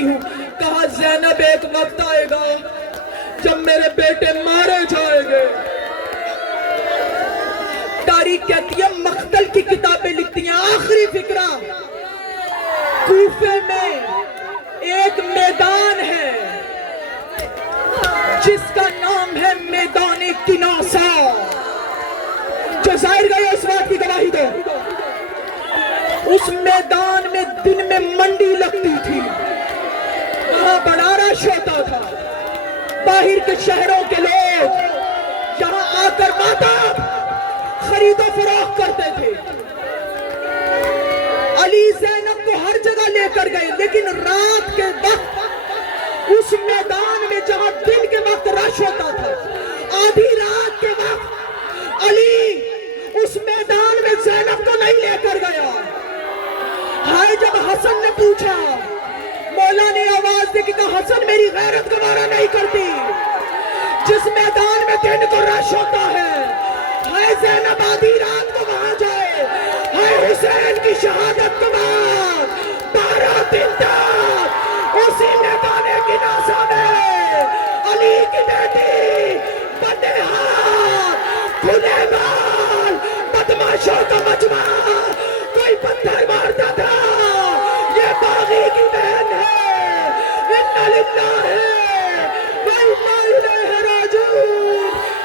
رہی ہوں. کہا زینب ایک وقت آئے گا جب میرے بیٹے مارے جائیں گے. تاریخ کہتی ہے مقتل کی کتابیں لکھتی ہیں. آخری فقرہ کوفے میں ایک میدان ہے جس کا نام ہے میدان کناسا, جو ظاہر گئے اس بات کی گواہی دو. اس میدان میں دن میں منڈی لگتی تھی, وہاں بڑا رش ہوتا تھا. باہر کے شہروں کے لوگ یہاں آ کر ماتا خرید و فروخت کرتے تھے. علی زینب کو ہر جگہ لے کر گئے, لیکن رات کے وقت اس میدان میں جہاں دن کے وقت رش ہوتا تھا, آدھی رات کے وقت علی اس میدان میں زینب کو نہیں لے کر گیا. ہائے جب حسن نے پوچھا, مولا نے آواز دے کہ کہا حسن میری غیرت گوارا نہیں کرتی جس میدان میں دن کو رش ہوتا ہے. ہائے زینب آدھی رات کو وہاں جائے. ہائے حسین کی شہادت کے بعد 12 دن تک اسی میدان کناسا میں علی کی بیٹی